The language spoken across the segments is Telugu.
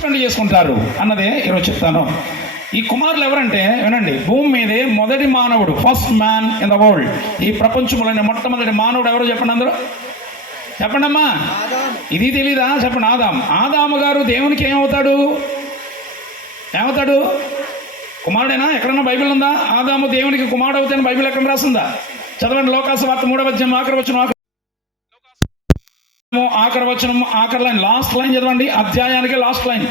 స్పెండ్ చేసుకుంటారు అన్నదే ఈరోజు చెప్తాను. ఈ కుమారులు ఎవరంటే వినండి, భూమి మీదే మొదటి మానవుడు, first man in the world, ఈ ప్రపంచంలోనే మొట్టమొదటి మానవుడు ఎవరో చెప్పండి అందరూ, చెప్పండి అమ్మా. ఇది తెలీదా? చెప్పండి. ఆదాము గారు దేవునికి ఏమవుతాడు? కుమారుడేనా? ఎక్కడన్నా బైబిల్ ఉందా ఆదాము దేవునికి కుమారుడు అవుతాయని? బైబిల్ ఎక్కడ రాస్తుందా? చదవండి. లోకాసు వార్త 3వ అధ్యాయం ఆఖరి వచనం ఆఖరి లైన్, లాస్ట్ లైన్ చదవండి, అధ్యాయానికి లాస్ట్ లైన్.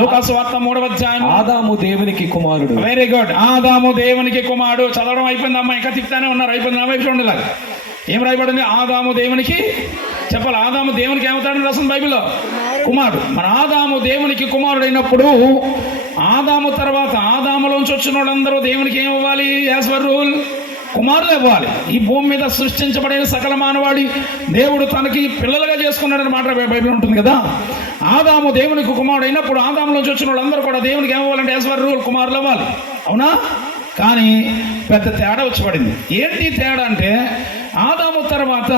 లోకాసు వార్త 3వ అధ్యాయం. ఆదాము దేవునికి కుమారుడు. Very good. ఆదాము దేవునికి కుమారుడు. చదవడం అయిపోయిందమ్మా, ఇంకా తిప్పుతానే ఉన్నారు. అయిపోయింది నా వైపు ఉండేలాగా. ఏం రాయబడింది? ఆదాము దేవునికి, చెప్పాలి, ఆదాము దేవునికి ఏమవుతాడని రాసింది బైబిల్లో? కుమారుడు. మన ఆదాము దేవునికి కుమారుడు అయినప్పుడు ఆదాము తర్వాత ఆదాములోంచి వచ్చిన వాళ్ళందరూ దేవునికి ఏమవ్వాలి? యాజ్ పర్ రూల్ కుమారులు ఇవ్వాలి. ఈ భూమి మీద సృష్టించబడిన సకల మానవాడి దేవుడు తనకి పిల్లలుగా చేసుకున్నాడని మాట బైబిల్ ఉంటుంది కదా. ఆదాము దేవునికి కుమారుడు అయినప్పుడు ఆదాములోంచి వచ్చిన వాళ్ళందరూ కూడా దేవునికి ఏమవ్వాలంటే యాజ్ పర్ రూల్ కుమారులు అవ్వాలి. అవునా? కానీ పెద్ద తేడా వచ్చి పడింది. ఏంటి తేడా అంటే, ఆదాము తర్వాత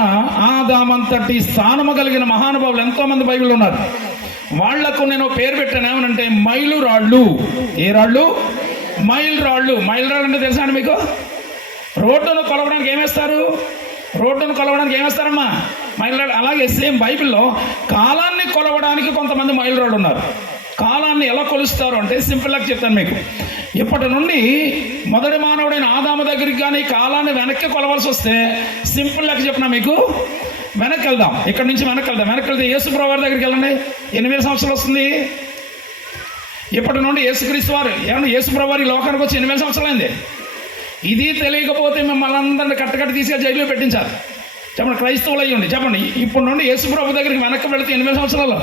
ఆదామంతటి స్థానము కలిగిన మహానుభావులు ఎంతోమంది బైబిల్లో ఉన్నారు. వాళ్లకు నేను పేరు పెట్టాను, ఏమనంటే మైలు రాళ్ళు. ఏ రాళ్ళు? మైలు రాళ్ళు. మైలు రాళ్ళు అంటే తెలుసా అండి మీకు? రోడ్డును కొలవడానికి ఏమేస్తారమ్మా? మైలు రాళ్ళు. అలాగే సేమ్ బైబిల్లో కాలాన్ని కొలవడానికి కొంతమంది మైలు రాళ్ళు ఉన్నారు. కాలాన్ని ఎలా కొలుస్తారు అంటే సింపుల్గా చెప్తాను మీకు. ఇప్పటి నుండి మొదటి మానవుడైన ఆదాము దగ్గరికి కానీ కాలాన్ని వెనక్కి కొలవాల్సి వస్తే సింపుల్గా చెప్పినా మీకు, వెనక్కి వెళ్దాం. ఇక్కడ నుంచి వెనక్కి వెళ్తే యేసుప్రభు వారి దగ్గరికి వెళ్ళండి. 8,000 సంవత్సరాలు వస్తుంది. ఇప్పటి నుండి యేసుక్రీస్తు వారు, ఏమన్నా యేసుప్రభు వారి లోకానికి వచ్చి 8,000 సంవత్సరాలు అయింది. ఇది తెలియకపోతే మిమ్మల్ని అందరినీ కట్టకట్టి తీసుకెళ్ళి జైల్లో పెట్టించాలి. చెప్పండి, క్రైస్తవులు అయ్యండి. చెప్పండి, ఇప్పటి నుండి యేసుప్రభు దగ్గరికి వెనక్కి వెళితే 8,000 సంవత్సరాలు,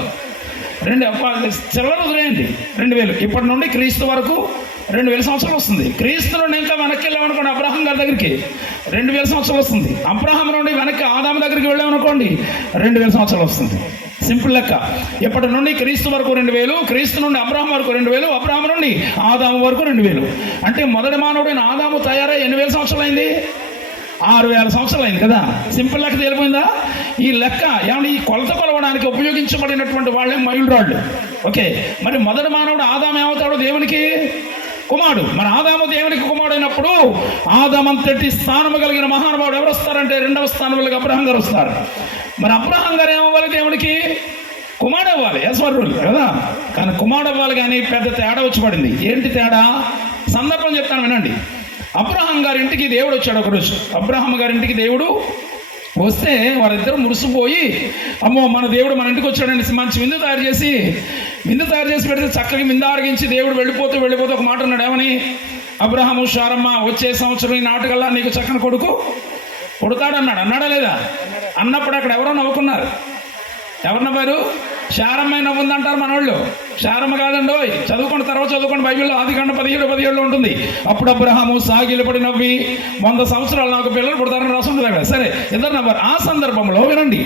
చిల్లర వదిలేయండి, 2,000. ఇప్పటి నుండి క్రీస్తు వరకు 2,000 సంవత్సరాలు వస్తుంది. క్రీస్తు నుండి ఇంకా వెనక్కి వెళ్ళామనుకోండి అబ్రహాం గారి దగ్గరికి 2,000 సంవత్సరాలు వస్తుంది. అబ్రహాం నుండి వెనక్కి ఆదాము దగ్గరికి వెళ్ళామనుకోండి 2,000 సంవత్సరాలు వస్తుంది. సింపుల్ లెక్క. ఇప్పటి నుండి క్రీస్తు వరకు 2,000, క్రీస్తు నుండి అబ్రహాం వరకు 2,000, అబ్రహాం నుండి ఆదాము వరకు 2,000. అంటే మొదటి మానవుడైన ఆదాము తయారై 8,000 సంవత్సరాలు అయింది? 6,000 సంవత్సరాలు అయింది కదా. సింపుల్ లెక్క తేలిపోయిందా? ఈ లెక్క ఏమన్నా ఈ కొలత కొలవడానికి ఉపయోగించబడినటువంటి వాళ్ళే మైలు రాళ్ళు. ఓకే, మరి మొదటి మానవుడు ఆదాము ఏమవుతాడు? దేవునికి కుమారుడు. మరి ఆదాము దేవునికి కుమారుడు అయినప్పుడు ఆదామంతటి స్థానము కలిగిన మహానుభావుడు ఎవరు వస్తారంటే 2వ స్థానంలోకి అబ్రహాం గారు వస్తారు. మరి అబ్రహాం గారు ఏమవ్వాలి? దేవునికి కుమారుడు అవ్వాలి, యశ్వరులు కదా. కానీ కుమారుడు అవ్వాలి, కానీ పెద్ద తేడా వచ్చి పడింది. ఏంటి తేడా? సందర్భం చెప్తాను వినండి. అబ్రహాం గారి ఇంటికి దేవుడు వచ్చాడు ఒకరోజు. అబ్రహాం గారి ఇంటికి దేవుడు వస్తే వారిద్దరూ మురిసిపోయి, అమ్మో మన దేవుడు మన ఇంటికి వచ్చాడని మంచి విందు తయారు చేసి పెడితే చక్కగా విందు ఆరగించి దేవుడు వెళ్ళిపోతూ ఒక మాట అన్నాడు. ఏమని? అబ్రహాము, శారమ్మ వచ్చే సంవత్సరం ఈ నాటుకల్లా నీకు చక్కని కొడుకు పుడతాడన్నాడు. అన్నాడా లేదా? అన్నప్పుడు అక్కడ ఎవరో నవ్వుకున్నారు. ఎవరు నవ్వారు? శారమ్మ నవ్వుందంటారు మనోళ్ళు. శారమ్మ కాదండి, చదువుకోండి, తర్వాత చదువుకోండి. బైబిల్లో ఆదికాండం 17:17 ఉంటుంది. అప్పుడు అబ్రహాము సాగిలపడి నవ్వి 100 సంవత్సరాలు నాకు పిల్లలు పుడతారని రాసి ఉంటుంది అక్కడ. సరే, ఇద్దరు నవ్వారు. ఆ సందర్భంలో వినండి,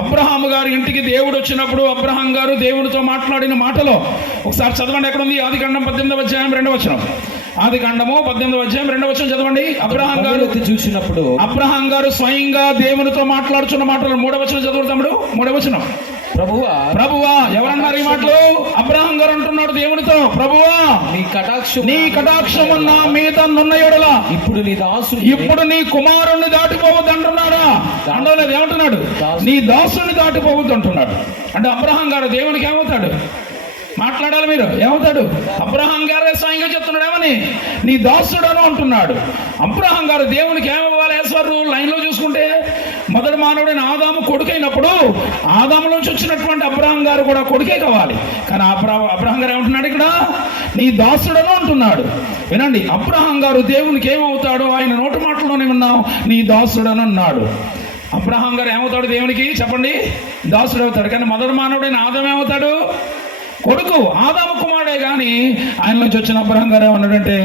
అబ్రహాము గారి ఇంటికి దేవుడు వచ్చినప్పుడు అబ్రహాం గారు దేవుడితో మాట్లాడిన మాటలో ఒకసారి చదవండి. ఎక్కడ ఉంది? ఆదికాండం 18వ అధ్యాయం 2వ వచనం. ఆదికాండము 18వ అధ్యాయం 2వ వచనం చదవండి. అబ్రహాం గారు చూసినప్పుడు అబ్రహాం గారు స్వయంగా దేవునితో మాట్లాడుచున్న మాటలు 3వ వచనం చదువు తమ్ముడు. 3వ వచనం. ప్రభువా ఎవరన్నారు ఈ మాటలు? అబ్రహాం గారు అంటున్నాడు దేవునితో, ప్రభువా నీ కటాక్షము నా మీద నున్న యెడల ఇప్పుడు నీ కుమారుణ్ణి దాటిపోవద్దు అంటున్నాడా? అంటలేదు. ఏమంటున్నాడు? నీ దాసుని దాటిపోవద్దు అంటున్నాడు. అంటే అబ్రహాం గారు దేవునికి ఏమవుతాడు? మాట్లాడాలి మీరు. ఏమవుతాడు? అబ్రహాం గారే స్వయంగా చెప్తున్నాడు. ఏమని? నీ దాసుడను అంటున్నాడు. అబ్రహాం గారు దేవునికి ఏమవ్వాలి? ఈశ్వరు లైన్లో చూసుకుంటే మొదటి మానవుడైన ఆదాము కొడుకైనప్పుడు ఆదాములోంచి వచ్చినటువంటి అబ్రహాం గారు కూడా కొడుకే కావాలి. కానీ అబ్రహాం గారు ఏమంటున్నాడు? ఇక్కడ నీ దాసుడను అంటున్నాడు. వినండి, అబ్రహాం గారు దేవునికి ఏమవుతాడు? ఆయన నోటి మాటలోనే విన్నాం, నీ దాసుడను అన్నాడు. అబ్రహాం గారు ఏమవుతాడు దేవునికి? చెప్పండి, దాసుడు అవుతాడు. కానీ మొదటి మానవుడైన ఆదాము ఏమవుతాడు? కొడుకు. ఆదాము కుమారుడే, కానీ ఆయన నుంచి వచ్చిన అబ్రహాం గారు ఏమన్నాడంటే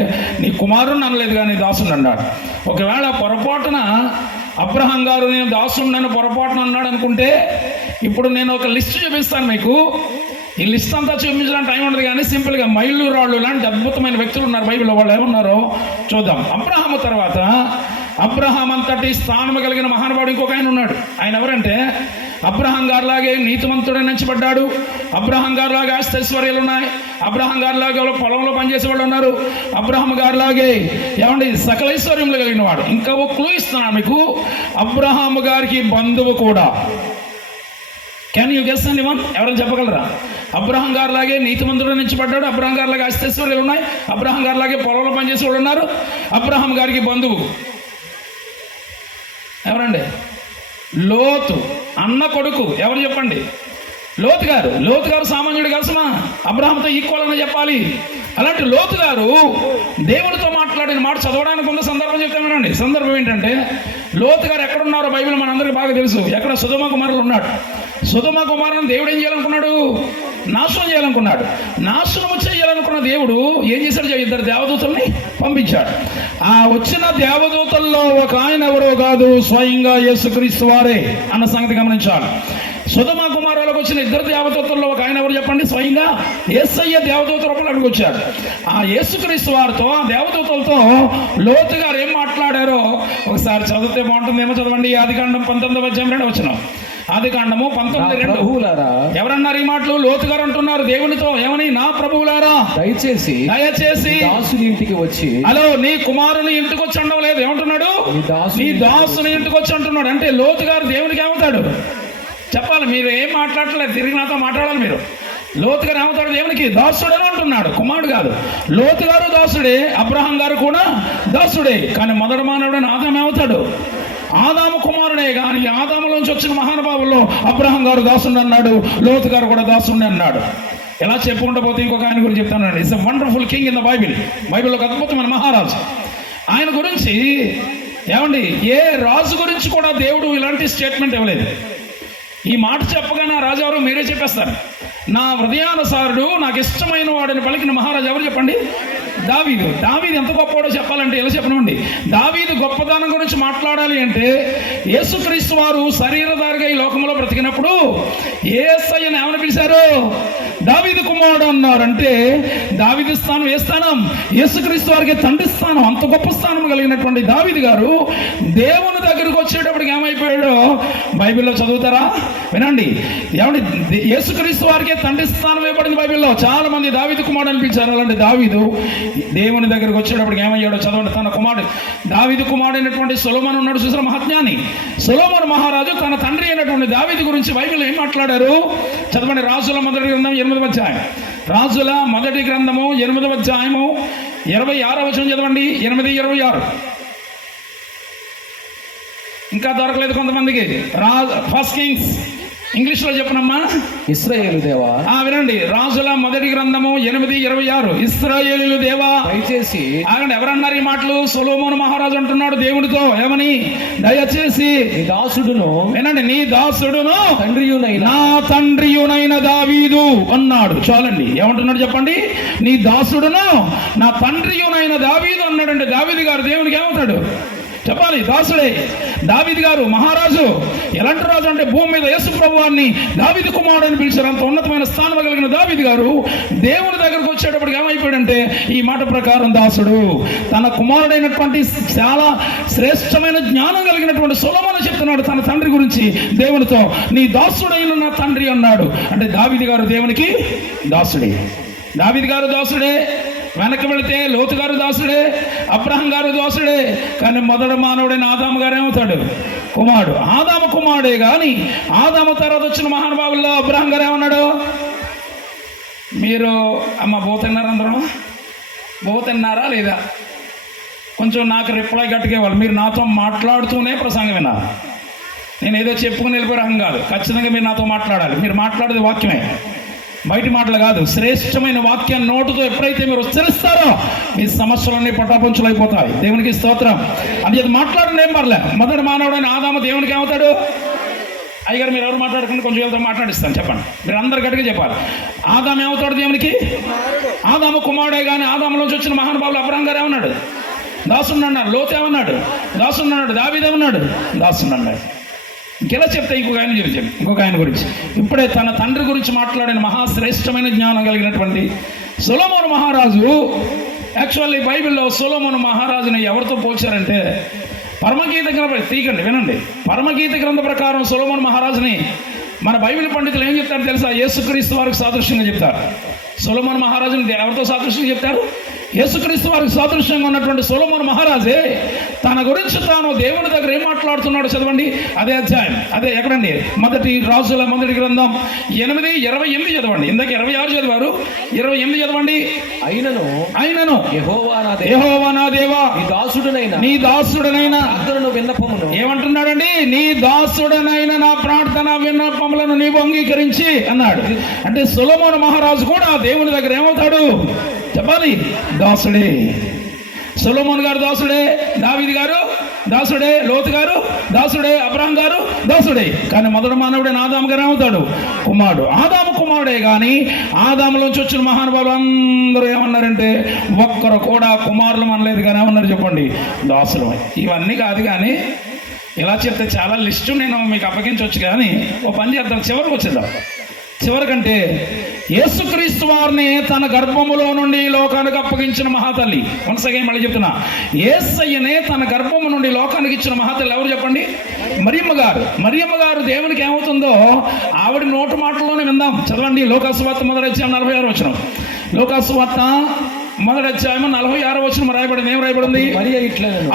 నీ కుమారుని అనలేదు కానీ దాసుని అన్నాడు. ఒకవేళ పొరపాటున అబ్రహాం గారు నేను దాసుని పొరపాటున అన్నాడు అనుకుంటే, ఇప్పుడు నేను ఒక లిస్ట్ చూపిస్తాను మీకు. ఈ లిస్ట్ అంతా చూపించడానికి టైం ఉండదు, కానీ సింపుల్గా మైలు రాళ్ళు లాంటి అద్భుతమైన వ్యక్తులు ఉన్నారు బైబిల్లో. వాళ్ళు ఏమన్నారో చూద్దాం. అబ్రహాము తర్వాత అబ్రహాం అంతటి స్థానము కలిగిన మహానుభావుడు ఇంకొక ఆయన ఉన్నాడు. ఆయన ఎవరంటే అబ్రహాం గారిలాగే నీతిమంతుడని ఎంచబడ్డాడు, అబ్రహాం గారిలాగా ఆస్తి ఉన్నాయి, అబ్రహాం గారిలాగా పొలంలో పనిచేసే వాళ్ళు ఉన్నారు, అబ్రహాం గారిలాగే ఏమండి సకల ఐశ్వర్యములు కలిగిన వాడు. ఇంకా ఒక క్లూ ఇస్తున్నాను మీకు, అబ్రహాం గారికి బంధువు కూడా. క్యాన్ యూ గెస్ అండి వన్? ఎవరైనా చెప్పగలరా? అబ్రహాం గారిలాగే నీతిమంతుడు నిలిచిపడ్డాడు, అబ్రహాం గారిలాగే ఆస్తిశ్వర్యాలు ఉన్నాయి, అబ్రహాం గారిలాగే పొలంలో పనిచేసే వాళ్ళు ఉన్నారు, అబ్రహాం గారికి బంధువు ఎవరండి? లోతు అన్న కొడుకు. ఎవరు చెప్పండి? లోతు గారు. లోతు గారు సామాన్యుడు కలసమా? అబ్రహాంతో ఈక్వల్ అని చెప్పాలి. అలాంటి లోతు గారు దేవుడితో మాట్లాడిన మాట చదవడానికి ఉన్న సందర్భం చెప్తామేనండి. సందర్భం ఏంటంటే, లోతు గారు ఎక్కడున్నారో బైబిల్ మనందరికీ బాగా తెలుసు. ఎక్కడ? సొదొమ కుమారులు ఉన్నాడు. సొదొమ కుమారులను దేవుడు ఏం చేయాలనుకున్నాడు? నాశనం చేయాలనుకున్నాడు. నాశనము చేయాలనుకున్న దేవుడు ఏం చేశాడు? ఇద్దరు దేవదూతల్ని పంపించాడు. ఆ వచ్చిన దేవదూతల్లో ఒక ఆయన ఎవరో కాదు, స్వయంగా యేసుక్రీస్తు వారే అన్న సంగతి గమనించాలి. సొదొమ కుమారులకు వచ్చిన ఇద్దరు దేవదూతల్లో ఒక ఆయన ఎవరు చెప్పండి? స్వయంగా యేసయ్య దేవదూత రూపంలో అక్కడికి వచ్చాడు. ఆ యేసుక్రీస్తు వారితో, ఆ దేవదూతలతో లోతు గారు ఏం మాట్లాడారో ఒకసారి చదివితే బాగుంటుందేమో. చదవండి. ఆదికాండం 19వ అధ్యాయం 2వ వచనం. ఆదికాండము 19:2. ఎవరన్నారు ఈ మాటలు? లోతు గారు అంటున్నారు దేవునితో ఏమని? నా ప్రభువులారా, దయచేసి దాసుని ఇంటికి వచ్చి. హలో, నీ కుమారుని ఇంటికి వచ్చి అనడం లేదు. ఏమంటున్నాడు? నీ దాసుని ఇంటికి వచ్చి అంటున్నాడు. అంటే లోతు గారు దేవునికి ఏమవుతాడు చెప్పాలి. మీరు ఏం మాట్లాడలేదు, తిరిగి నాతో మాట్లాడాలి మీరు. లోతు గారు ఏమవుతాడు? దేవునికి దాసుడని అంటున్నాడు, కుమారుడు కాదు. లోతు గారు దాసుడే, అబ్రహాం గారు కూడా దాసుడే. కానీ మొదటి మానవుడని ఆదాము ఏమవుతాడు? ఆదాము కుమారుడే. కానీ ఆదాములోంచి వచ్చిన మహానుభావుల్లో అబ్రహాం గారు దాసుడు అన్నాడు, లోతు గారు కూడా దాసుడు అన్నాడు. ఎలా చెప్పుకుంటూ పోతే ఇంకొక ఆయన గురించి చెప్తానండి. It's a wonderful king in the Bible. బైబిల్లో ఒక అద్భుతమైన మహారాజు. ఆయన గురించి ఏమండి, ఏ రాజు గురించి కూడా దేవుడు ఇలాంటి స్టేట్మెంట్ ఇవ్వలేదు. ఈ మాట చెప్పగానే రాజావారు మీరే చెప్పేస్తారు. నా హృదయానుసారుడు, నాకు ఇష్టమైన వాడిని పలికిన మహారాజు ఎవరు చెప్పండి? దావీదు. దావీదు ఎంత గొప్పవాడో చెప్పాలంటే ఎలా చెప్పనండి. దావీదు గొప్పదనం గురించి మాట్లాడాలి అంటే, యేసుక్రీస్తు వారు శరీరధారిగా ఈ లోకంలో బ్రతికినప్పుడు యేసయ్యను ఏమని పిలిచారు? దావీదు కుమారుడు అన్నారు. అంటే దావీదు స్థానం ఏ స్థానం? యేసుక్రీస్తు వారికి తండ్రి స్థానం. అంత గొప్ప స్థానం కలిగినటువంటి దావీదు గారు దేవుని దగ్గరకు వచ్చేటప్పటికి ఏమైపోయాడో బైబిల్లో చదువుతారా? వినండి. ఏమండి, యేసుక్రీస్తు వారికి తండ్రి స్థానం ఇవ్వబడింది బైబిల్లో. చాలా మంది దావీదు కుమారుడు అనిపించారు. అలాంటి దావీదు దేవుని దగ్గరకు వచ్చేటప్పటికి ఏమయ్యాడో చదవండి. తన కుమారుడు, దావీదు కుమారుడు అయినటువంటి సొలొమోను ఉన్నాడు, చూసిన మహాజ్ఞాని. సొలొమోను మహారాజు తన తండ్రి అయినటువంటి దావీదు గురించి బైబిల్లో ఏం మాట్లాడారు? చదవండి. రాజుల మొదటి గ్రంథం 8వ అధ్యాయం. రాజుల మొదటి గ్రంథము 8వ అధ్యాయము 26వ వచనం చదవండి. 8:26. ఇంకా దొరకలేదు కొంతమందికి. ఫస్ట్ కింగ్స్ ఇంగ్లీష్లో చెప్పనమ్మా. ఇశ్రాయేలు దేవా. వినండి. రాజుల మొదటి గ్రంథము 8:26. ఇశ్రాయేలు దేవా, దయచేసి. ఆగండి. ఎవరన్నారు ఈ మాటలు? సొలొమోను మహారాజు అంటున్నాడు దేవుడితో ఏమని? దయచేసి నీ దాసుడును, వినండి, నీ దాసుడును నా తండ్రియునైన దావీదు అన్నాడు. చాలండి. ఏమంటున్నాడు చెప్పండి? నీ దాసుడును నా తండ్రియునైన దావీదు అన్నాడంటే దావీదు గారు దేవునికి ఏమవుతాడు చెప్పాలి? దాసుడే. దావీదు గారు మహారాజు. ఎలాంటి రాజు అంటే భూమి మీద యేసు ప్రభువాన్ని దావీదు కుమారుడు అని పిలిచారు. అంత ఉన్నతమైన స్థానం కలిగిన దావీదు గారు దేవుని దగ్గరకు వచ్చేటప్పటికి ఏమైపోయాడంటే ఈ మాట ప్రకారం దాసుడు. తన కుమారుడైనటువంటి చాలా శ్రేష్టమైన జ్ఞానం కలిగినటువంటి సొలొమోను చెప్తున్నాడు తన తండ్రి గురించి దేవునితో, నీ దాసుడైన నా తండ్రి అన్నాడు. అంటే దావీదు గారు దేవునికి దాసుడే. దావీదు గారు దాసుడే. వెనక్కి వెళితే లోతు గారు దాసుడే, అబ్రహాం గారు దాసుడే. కానీ మొదటి మానవుడైన ఆదాము గారు ఏమవుతాడు? కుమారుడు. ఆదాము కుమారుడే. కానీ ఆదాము తర్వాత వచ్చిన మహానుభావుల్లో అబ్రహాం గారు ఏమన్నాడు? మీరు పోతున్నారా? అందరూ పోతున్నారా లేదా? కొంచెం నాకు రిప్లై గట్టికేవాళ్ళు. మీరు నాతో మాట్లాడుతూనే ప్రసంగం విన్నారు. నేను ఏదో చెప్పుకుని వెళ్ళిపోయే రకం కాదు. ఖచ్చితంగా మీరు నాతో మాట్లాడాలి. మీరు మాట్లాడేది వాక్యమే, బయటి మాటలు కాదు. శ్రేష్టమైన వాక్యాన్ని నోటుతో ఎప్పుడైతే మీరు ఉచ్చరిస్తారో మీ సమస్యలన్నీ పటాపంచులు అయిపోతాయి. దేవునికి స్తోత్రం. అది మాట్లాడండి, ఏం పర్లే. మొదటి మానవుడైన ఆదాము దేవునికి ఏమవుతాడు? అయ్యగారు మీరు ఎవరు మాట్లాడుకుంటే కొంచెం వీళ్ళతో మాట్లాడిస్తాను చెప్పండి. మీరు అందరు గట్టిగా చెప్పాలి. ఆదాము ఏమవుతాడు దేవునికి? ఆదాము కుమారుడే. కానీ ఆదాములోంచి వచ్చిన మహానుభావులు అబ్రహాం గారు ఏమన్నాడు? దాసుడు అన్నాడు. లోతు ఏమన్నాడు? దాసుడు అన్నాడు. దావీదు ఏమన్నాడు? దాసుడు అన్నాడు. ఇంకెలా చెప్తే ఇంకొక ఆయన చెప్పాను. ఇంకొక ఆయన గురించి ఇప్పుడే తన తండ్రి గురించి మాట్లాడిన మహాశ్రేష్టమైన జ్ఞానం కలిగినటువంటి సొలొమోను మహారాజు. యాక్చువల్లీ బైబిల్లో సొలొమోను మహారాజుని ఎవరితో పోల్చారంటే, పరమగీత గ్రంథం తీయకండి, వినండి. పరమగీత గ్రంథ ప్రకారం సొలొమోను మహారాజుని మన బైబిల్ పండితులు ఏం చెప్తారు తెలుసా? యేసుక్రీస్తు వారికి సాదృశ్యంగా చెప్తారు. సొలొమోను మహారాజుని ఎవరితో సాదృశ్యంగా చెప్తారు? యేసుక్రీస్తు వారికి సాదృశ్యంగా ఉన్నటువంటి సొలొమోను మహారాజే తన గురించి తాను దేవుని దగ్గర ఏం మాట్లాడుతున్నాడు చదవండి. అదే అధ్యాయం, అదే ఎక్కడండి? మొదటి రాజుల మొదటి గ్రంథం 8:28 చదవండి. ఇందాక 26 చదివారు, 28 చదవండి. అయినను యెహోవా నా దేవా, నీ దాసుడనైన ప్రార్థనను విన్నపమును ఏమంటున్నాడండి? నీ దాసుడనైన నా ప్రార్థన విన్నపములను నీవు అంగీకరించి అన్నాడు. అంటే సొలొమోను మహారాజు కూడా దేవుని దగ్గర ఏమవుతాడు చెప్పాలి? దాసుడే. సొలొమోను గారు దాసుడే, దావీదు గారు దాసుడే, లోతు గారు దాసుడే, అబ్రహాం గారు దాసుడే. కానీ మొదటి మానవుడైన ఆదాము గారు ఏమవుతాడు? కుమారుడు. ఆదాము కుమారుడే. కానీ ఆదాములోంచి వచ్చిన మహానుభావులు అందరూ ఏమన్నారంటే ఒక్కరు కూడా కుమారులు అనలేదు. కానీ ఏమన్నారు చెప్పండి? దాసులు. ఇవన్నీ కాదు, కానీ ఇలా చెప్తే చాలా లిస్టు నేను మీకు అప్పగించవచ్చు. కానీ ఓ పని చేద్దాం, చివరికి వచ్చేద్దాం. చివరికంటే యేసుక్రీస్తు వారిని తన గర్భములో నుండి లోకానికి అప్పగించిన మహాతల్లి. వన్స్ అగైన్ మళ్ళీ చెప్తున్నా, యేసయ్యనే తన గర్భము నుండి లోకానికి ఇచ్చిన మహాతల్లి ఎవరు చెప్పండి? మరియమ్మ గారు. మరియమ్మ గారు దేవునికి ఏమవుతుందో ఆవిడ నోటు మాటల్లోనే విందాం. చదవండి, లోకాసు వార్త మొదటి అధ్యాయం 46 వచనం. లోకాసు వార్త మొదటి అధ్యాయం 46 వచనం రాయబడింది. ఏం రాయబడింది?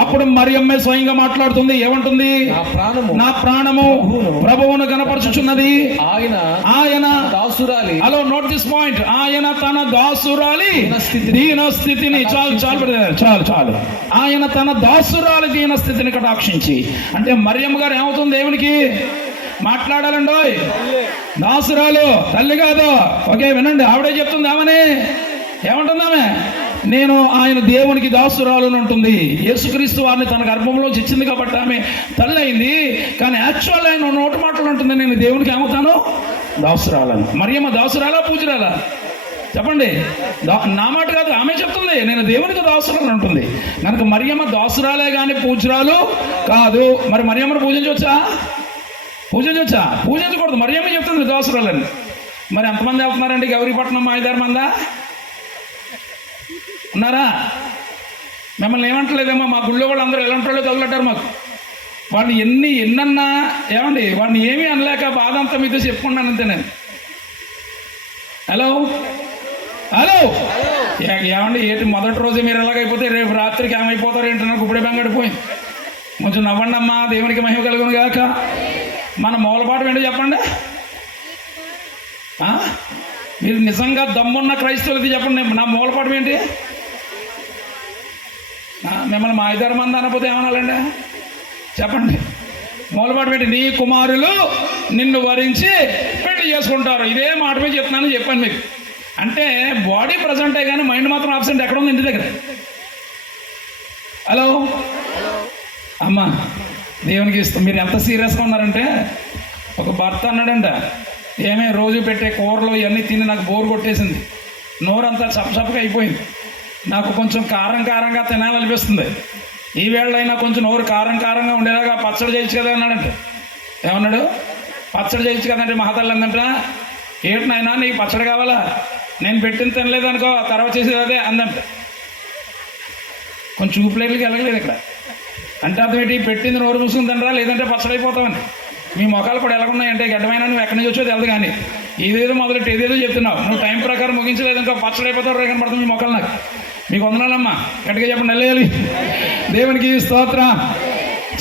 అప్పుడు మరియమ్మే స్వయంగా మాట్లాడుతుంది. ఏమంటుంది? నా ప్రాణము ప్రభువును గణపరచుచున్నది. ఆయన దాసురాలి. Hello, note this point. ఆయన తన దాసురాలి దీన స్థితిని చాలు ఆయన తన దాసురాలి దీన స్థితిని కటాక్షించి. అంటే మరియమ్మ గారు ఏమవుతుంది? దేవునికి మాట్లాడాలండి. దాసురాలు, తల్లి కాదు. ఓకే, వినండి. ఆవిడే చెప్తుంది. ఆమెనే ఏమంటుందామె? నేను ఆయన దేవునికి దాసురాలు అని ఉంటుంది. యేసుక్రీస్తు వారిని తన గర్భంలో ఇచ్చింది కాబట్టి ఆమె తల్లి అయింది. కానీ యాక్చువల్ ఆయన నోటి మాటలు ఉంటుంది, నేను దేవునికి ఏమవుతాను? దాసురాలను. మరియమ్మ దాసురాలా పూజరాలా చెప్పండి? నా మాట కాదు, ఆమె చెప్తుంది నేను దేవునికి దాసురాలు ఉంటుంది. కనుక మరియమ్మ దాసురాలే కానీ పూజరాలు కాదు. మరి మరియమ్మను పూజించవచ్చా? పూజించకూడదు. మరియమ్మ చెప్తుంది దాసురాలని. మరి ఎంతమంది వెళ్తున్నారండి? గౌరీపట్నం, మాయదారి మందా ఉన్నారా? మిమ్మల్ని ఏమంటలేదేమో, మా గుళ్ళో వాళ్ళు అందరూ ఎలాంటి వాళ్ళు తగులట్టారు మాకు. వాళ్ళు ఎన్నన్నా ఏమండి, వాడిని ఏమీ అనలేక బాధ అంతా మీతో చెప్పుకున్నాను అంతే నేను. హలో ఏమండి, ఏంటి మొదటి రోజు మీరు ఎలాగైపోతే రేపు రాత్రికి ఏమైపోతారు ఏంటి? నాకు ఇప్పుడే బెంగడిపోయింది. కొంచెం నవ్వండి అమ్మా, దేవునికి మహిమ కలుగును గాక. మన మూలపాటు ఏంటో చెప్పండి. మీరు నిజంగా దమ్మున్న క్రైస్తవులది చెప్పండి. నా మూలపాఠం ఏంటి? మిమ్మల్ని మాయదారి మంది అనకపోతే ఏమనాలండి? చెప్పండి. మూలపాఠం ఏంటి? నీ కుమారులు నిన్ను వరించి పెళ్లి చేసుకుంటారు. ఇదే మాట మీద చెప్పాను మీకు. అంటే బాడీ ప్రజెంటే కానీ మైండ్ మాత్రం ఆబ్సెంట్. ఎక్కడ ఉంది? ఇంటి దగ్గర. హలో అమ్మా, దేవునికి ఇస్తాం. మీరు ఎంత సీరియస్గా ఉన్నారంటే, ఒక భర్త అన్నాడంట, ఏమే రోజు పెట్టే కూరలు ఇవన్నీ తిని నాకు బోరు కొట్టేసింది, నోరంతా చప్పచప్పగా అయిపోయింది, నాకు కొంచెం కారంగా తినాలనిపిస్తుంది, ఈ వేళైనా కొంచెం నోరు కారంగా ఉండేలాగా పచ్చడి చేయొచ్చు కదా అన్నాడంటే. ఏమన్నాడు? పచ్చడి చేయొచ్చు కదంటే మహాతల్లి అందంట, ఏంటి నాయనా నీకు పచ్చడి కావాలా? నేను పెట్టింది తినలేదు అనుకో, తర్వాత చేసేది అదే అందంట. కొంచెం చూపులేట్లకి వెళ్ళలేదు ఇక్కడ. అంటే అర్థం ఏంటి? పెట్టింది నోరు మూసుకుని తినరా, లేదంటే పచ్చడి అయిపోతామని. మీ మొఖాలు కూడా ఎలాగున్నాయంటే గడ్డమైనా నువ్వు ఎక్కడి నుంచి వచ్చో తెలదు. కానీ ఇదేదో మొదలెట్టి ఏదేదో చెప్తున్నావు, నువ్వు టైం ప్రకారం ముగించలేదు ఇంకా పచ్చడి అయిపోతావు. రేగన పడుతుంది మీ మొక్కలు. నాకు మీకు వందనాలమ్మా, గట్టిగా చెప్పండి. వెళ్ళేయాలి. దేవునికి స్తోత్ర.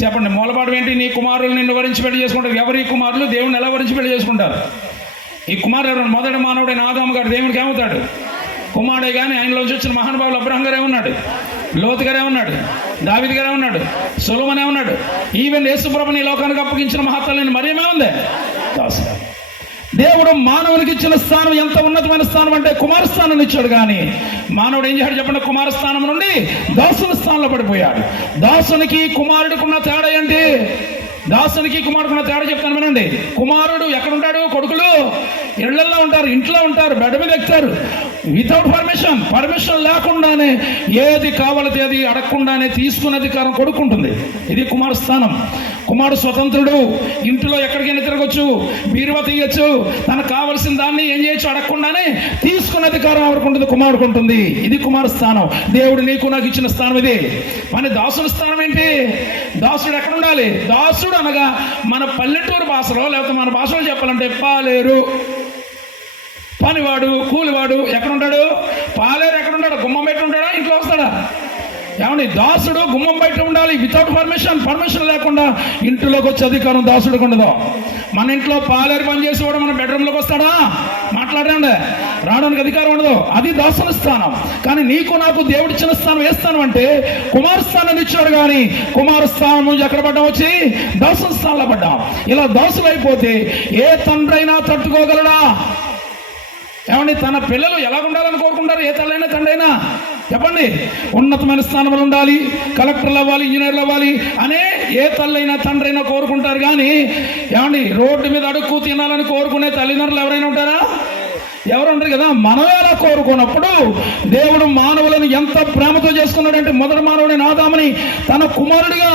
చెప్పండి. మూలపాఠం ఏంటి? నీ కుమారులు నిన్ను వరించి పెళ్లి చేసుకుంటారు. ఎవరి కుమారులు దేవుని ఎలా వరించి పెళ్లి చేసుకుంటారు? ఈ కుమారుడు ఎవరు? మొదటి మానవుడైన ఆదాము గారు దేవునికి ఏమవుతాడు? కుమారుడే. కానీ ఆయనలోంచి వచ్చిన మహానుభావులు అబ్రహాం గారు ఏమన్నాడు? లోతు గారు ఏమన్నాడు? దావీదు గారు ఏమన్నాడు? సొలొమోను ఏమన్నాడు? ఈవెన్ యేసుప్రభుని లోకానికి అప్పగించిన మహాతల్లిని మరియమ్మే ఉంది. దాసురాలు. దేవుడు మానవునికి ఇచ్చిన స్థానం ఎంత ఉన్నతమైన స్థానం అంటే కుమారస్థానాన్ని ఇచ్చాడు. కానీ మానవుడు ఏం చేశాడు చెప్పండి? కుమారస్థానం నుండి దాసుని స్థానంలో పడిపోయాడు. దాసునికి కుమారుడికున్న తేడా ఏంటి? దాసునికి కుమారుడుకున్న తేడా చెప్తాను వినండి. కుమారుడు ఎక్కడుంటాడు? కొడుకులు ఇళ్లల్లో ఉంటారు, ఇంట్లో ఉంటారు, బెడ్ మీద ఎక్కుతారు. వితౌట్ పర్మిషన్ లేకుండానే ఏది కావాలితే అది అడగకుండానే తీసుకునే అధికారం కొడుకుంటుంది. ఇది కుమారస్థానం. కుమారుడు స్వతంత్రుడు. ఇంట్లో ఎక్కడికైనా తిరగచ్చు, బీరువా తీయచ్చు, తనకు కావలసిన దాన్ని ఏం చేయొచ్చు, అడగకుండానే తీసుకునే దాసుని అధికారం ఎవరికి ఉంటుంది? కుమారుడికి ఉంటుంది. ఇది కుమార స్థానం. దేవుడు నీకు నాకు ఇచ్చిన స్థానం ఇది. మన దాసుని స్థానం ఏంటి? దాసుడు ఎక్కడ ఉండాలి? దాసుడు అనగా మన పల్లెటూరు భాషలో, లేకపోతే మన భాషలో చెప్పాలంటే పాలేరు, పనివాడు, కూలివాడు ఎక్కడ ఉంటాడు? పాలేరు ఎక్కడ ఉంటాడు? గుమ్మం బయట ఉంటాడా? ఇంట్లో వస్తాడా? ఏమండి, దాసుడు గుమ్మం బయట ఉండాలి. వితౌట్ పర్మిషన్ లేకుండా ఇంట్లోకి వచ్చే అధికారం దాసుడికి ఉండదు. మన ఇంట్లో పాలేరు పని చేసేవాడు మన బెడ్రూమ్లోకి వస్తాడా? మాట్లాడండి, రావడానికి అధికారం ఉండదు. అది దాసుని స్థానం. కానీ నీకు నాకు దేవుడు ఇచ్చిన స్థానం ఏ స్థానం అంటే కుమార స్థానాన్ని ఇచ్చాడు. కానీ కుమార స్థానం నుంచి ఎక్కడ పడ్డాం? వచ్చి దాసుని స్థానంలో పడ్డాం. ఇలా దాసులు అయిపోతే ఏ తండ్రి అయినా తట్టుకోగలడా? ఏమండి, తన పిల్లలు ఎలా ఉండాలని కోరుకుంటారు? ఏ తల్లైనా తండ్రి అయినా చెప్పండి. ఉన్నతమైన స్థానంలో ఉండాలి, కలెక్టర్లు అవ్వాలి, ఇంజనీర్లు అవ్వాలి అనే ఏ తల్లైనా తండ్రి అయినా కోరుకుంటారు. కానీ ఏమండి, రోడ్డు మీద అడుక్కు తినాలని కోరుకునే తల్లిదండ్రులు ఎవరైనా ఉంటారా? ఎవరు ఉంటారు కదా. మనం ఎలా కోరుకున్నప్పుడు దేవుడు మానవులను ఎంత ప్రేమతో చేసుకున్నాడంటే మొదటి మానవుడైన ఆదాముని తన కుమారుడిగా,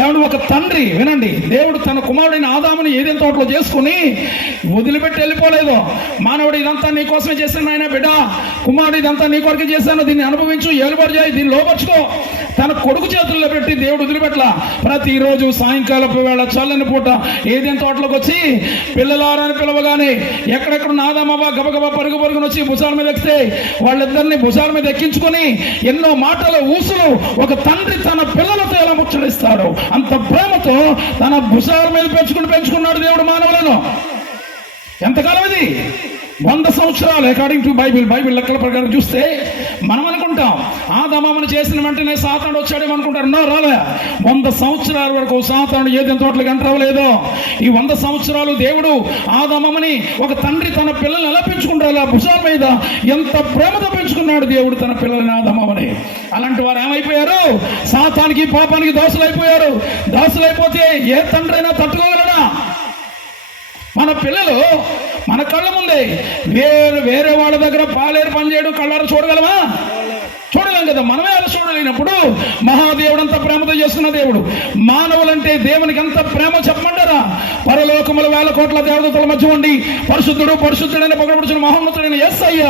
ఏమంటే ఒక తండ్రి, వినండి, దేవుడు తన కుమారుడైన ఆదాముని ఏదైనా తోటలో చేసుకుని వదిలిపెట్టి వెళ్ళిపోలేదు. మానవుడు ఇదంతా నీ కోసమే చేశాను ఆయన బిడ్డ, కుమారుడు ఇదంతా నీ కొరకు చేశాను, దీన్ని అనుభవించు, ఏలుబడి చేయి, దీన్ని లోపరుచుకో. తన కొడుకు చేతుల్లో పెట్టి దేవుడు వదిలిపెట్టలా. ప్రతిరోజు సాయంకాలపు వేళ చల్లని పూట ఏదైనా తోటలోకి వచ్చి పిల్లలారని పిలవగానే ఎక్కడెక్కడ నాదమ్మవ గబగబ పరుగున వచ్చి భుజాల మీద ఎక్కితే వాళ్ళిద్దరిని భుజాల మీద ఎక్కించుకొని ఎన్నో మాటల ఊసులు ఒక తండ్రి తన పిల్లలతో ఎలా ముచ్చడిస్తాడు, అంత ప్రేమతో తన భుజాల మీద పెంచుకున్నాడు దేవుడు మానవులను. ఎంతకాలం ఇది? 100 సంవత్సరాలు. అకార్డింగ్ టు బైబిల్ లెక్కల ప్రకారం చూస్తే మనం అనుకుంటాం ఆదామును చేసిన వెంటనే సాతానుడు వచ్చాడేమో అనుకుంటారు. రాలే. 100 సంవత్సరాల వరకు సాతానుడు ఏదైనా తోటలకు ఎంటర్ అవ్వలేదో. ఈ 100 సంవత్సరాలు దేవుడు ఆదాముని ఒక తండ్రి తన పిల్లల్ని ఎలా పెంచుకుంటారు? ఆ భుజాల మీద ఎంత ప్రేమతో పెంచుకున్నాడు దేవుడు తన పిల్లల్ని, ఆదాముని. అలాంటి వారు ఏమైపోయారు? సాతానికి, పాపానికి దాసులు అయిపోయారు. దాసులు అయిపోతే ఏ తండ్రి అయినా తట్టుకోగలడా? మన పిల్లలు మన కళ్ళ ముందే వేరే వాళ్ళ దగ్గర పాలేరు పని చేయడం కళ్ళారు చూడగలమా? చూడలేం కదా. మనమే అలా చూడలేనప్పుడు మహాదేవుడు అంత ప్రేమతో చేసుకున్న దేవుడు మానవులంటే దేవునికి ఎంత ప్రేమ చెప్పమంటారా? పరలోకముల 1000 కోట్ల దేవతల మధ్య ఉండి పరిశుద్ధుడైన పొగడబడుచున్న మహోన్నతుడైన యేసయ్య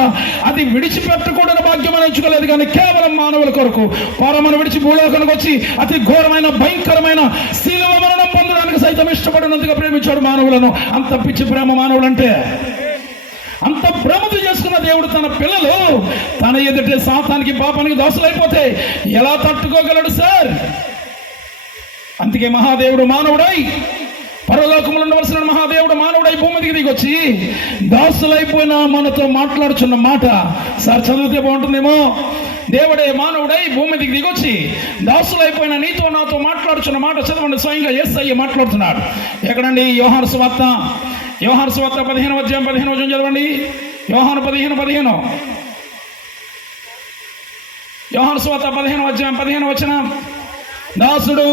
అది విడిచిపెట్టకూడని భాగ్యం ఎంచుకోలేదు. కానీ కేవలం మానవుల కొరకు పరమను విడిచి భూలోకానికి వచ్చి అతి ఘోరమైన భయంకరమైన శిలువ మరణం పొందడానికి సైతం ఇష్టపడినందుగా ప్రేమించాడు మానవులను. అంత పిచ్చి ప్రేమ మానవులంటే. అంత ప్రేమతో చేసుకున్న దేవుడు తన పిల్లలు తన ఎదుటే సాతానికి, పాపానికి దాసులు అయిపోతే ఎలా తట్టుకోగలడు సార్? అందుకే మహాదేవుడు మానవుడై, పరలోకములో ఉండవలసిన మహాదేవుడు మానవుడై భూమి దిగి దిగొచ్చి దాసులైపోయిన మనతో మాట్లాడుచున్న మాట సార్ చదివితే బాగుంటుందేమో. దేవుడే మానవుడై భూమి దిగి దిగొచ్చి దాసులైపోయిన నీతో నాతో మాట్లాడుచున్న మాట చదవండి. స్వయంగా యేసయ్య మాట్లాడుతున్నాడు. ఎక్కడండి? యోహాను సువార్త 15వ అధ్యాయం 15వ వచనం చదవండి. యోహాను 15:15. యోహాను సువార్త 15వ అధ్యాయం 15వ వచనం. దాసుడు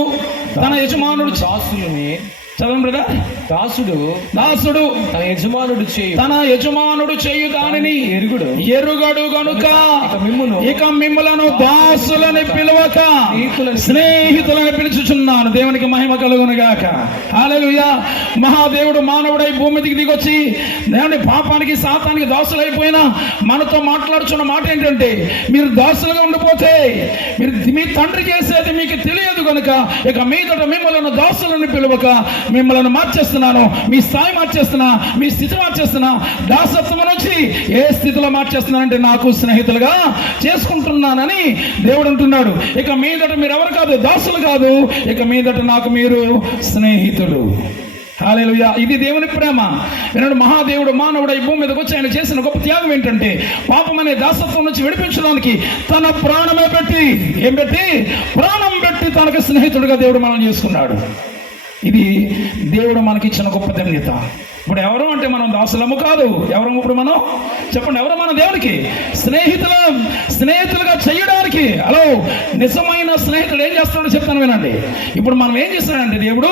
తన యజమానుడు దాసులని చదవండి బ్రదర్. దాసుడు తన యజమానుడు చేయు దానిని ఎరుగడు గనుక ఇక మిమ్ములను దాసులని పిలవక స్నేహితులని పిలుచుచున్నాను. దేవునికి మహిమ కలుగును గాక. హల్లెలూయా. మహాదేవుడు మానవుడై భూమి దిగొచ్చి దేవుని పాపానికి, సాతానికి దాసులైపోయినా మనతో మాట్లాడుచున్న మాట ఏంటంటే, మీరు దాసులుగా ఉండిపోతే మీ తండ్రి చేసేది మీకు తెలియదు కనుక ఇక మీదట మిమ్మల్ని దాసులను పిలవక మిమ్మల్ని మార్చేస్తున్నాను, మీ స్థాయి మార్చేస్తున్నా, మీ స్థితి మార్చేస్తున్నా. దాసత్వం నుంచి ఏ స్థితిలో మార్చేస్తున్నానంటే నాకు స్నేహితులుగా చేసుకుంటున్నానని దేవుడు అంటున్నాడు. ఇక మీదట మీరు ఎవరు కాదు, దాసులు కాదు, ఇక మీదట నాకు మీరు స్నేహితులు. హల్లెలూయా. ఇది దేవుని ప్రేమ. వినండి, మహాదేవుడు మానవుడు ఈ భూమి మీదకి వచ్చి ఆయన చేసిన గొప్ప త్యాగం ఏంటంటే పాపం అనే దాసత్వం నుంచి విడిపించడానికి తన ప్రాణమే పెట్టి, ప్రాణం పెట్టి తనకు స్నేహితుడిగా దేవుడు మనం చేసుకున్నాడు. ఇది దేవుడు మనకిచ్చిన గొప్ప ధన్యత. ఇప్పుడు ఎవరు అంటే మనం దాసులము కాదు. ఎవరు ఇప్పుడు మనం చెప్పండి? ఎవరు మన దేవుడికి స్నేహితులుగా చేయడానికి. హలో, నిజమైన స్నేహితుడు ఏం చేస్తాడో చెప్తాను వినండి. ఇప్పుడు మనం ఏం చేస్తాడంటే దేవుడు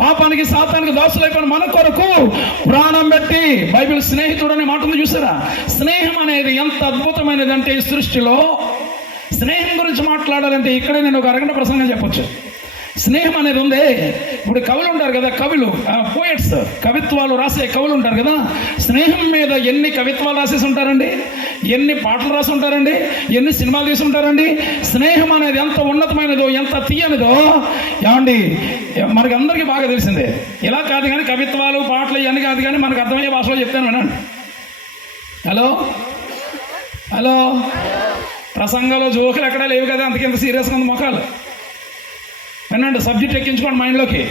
పాపానికి, సాతానికి దాసులైపోయిన మన కొరకు ప్రాణం పెట్టి, బైబిల్ స్నేహితుడు అనే మాట ఉంది చూసారా? స్నేహం అనేది ఎంత అద్భుతమైనది అంటే ఈ సృష్టిలో స్నేహం గురించి మాట్లాడాలంటే ఇక్కడే నేను ఒక అరగంట ప్రసంగం చెప్పొచ్చు. స్నేహం అనేది ఉందే. ఇప్పుడు కవులు ఉంటారు కదా, పోయట్స్, కవిత్వాలు రాసే కవులు ఉంటారు కదా. స్నేహం మీద ఎన్ని కవిత్వాలు రాసేసి ఉంటారండి, ఎన్ని పాటలు రాసి ఉంటారండి, ఎన్ని సినిమాలు తీసి ఉంటారండి. స్నేహం అనేది ఎంత ఉన్నతమైనదో, ఎంత తీయనిదో ఏమండి మనకి అందరికీ బాగా తెలిసిందే. ఇలా కాదు కానీ కవిత్వాలు పాటలు ఇవన్నీ కాదు కానీ మనకు అర్థమయ్యే భాషలో చెప్తాను వినండి. హలో హలో ప్రసంగాలు జోకులు ఎక్కడా లేవు కదా, అందుకే ఇంత సీరియస్గా ఉంది మొఖాలు. వినండి, సబ్జెక్ట్ ఎక్కించుకోండి మైండ్లోకి.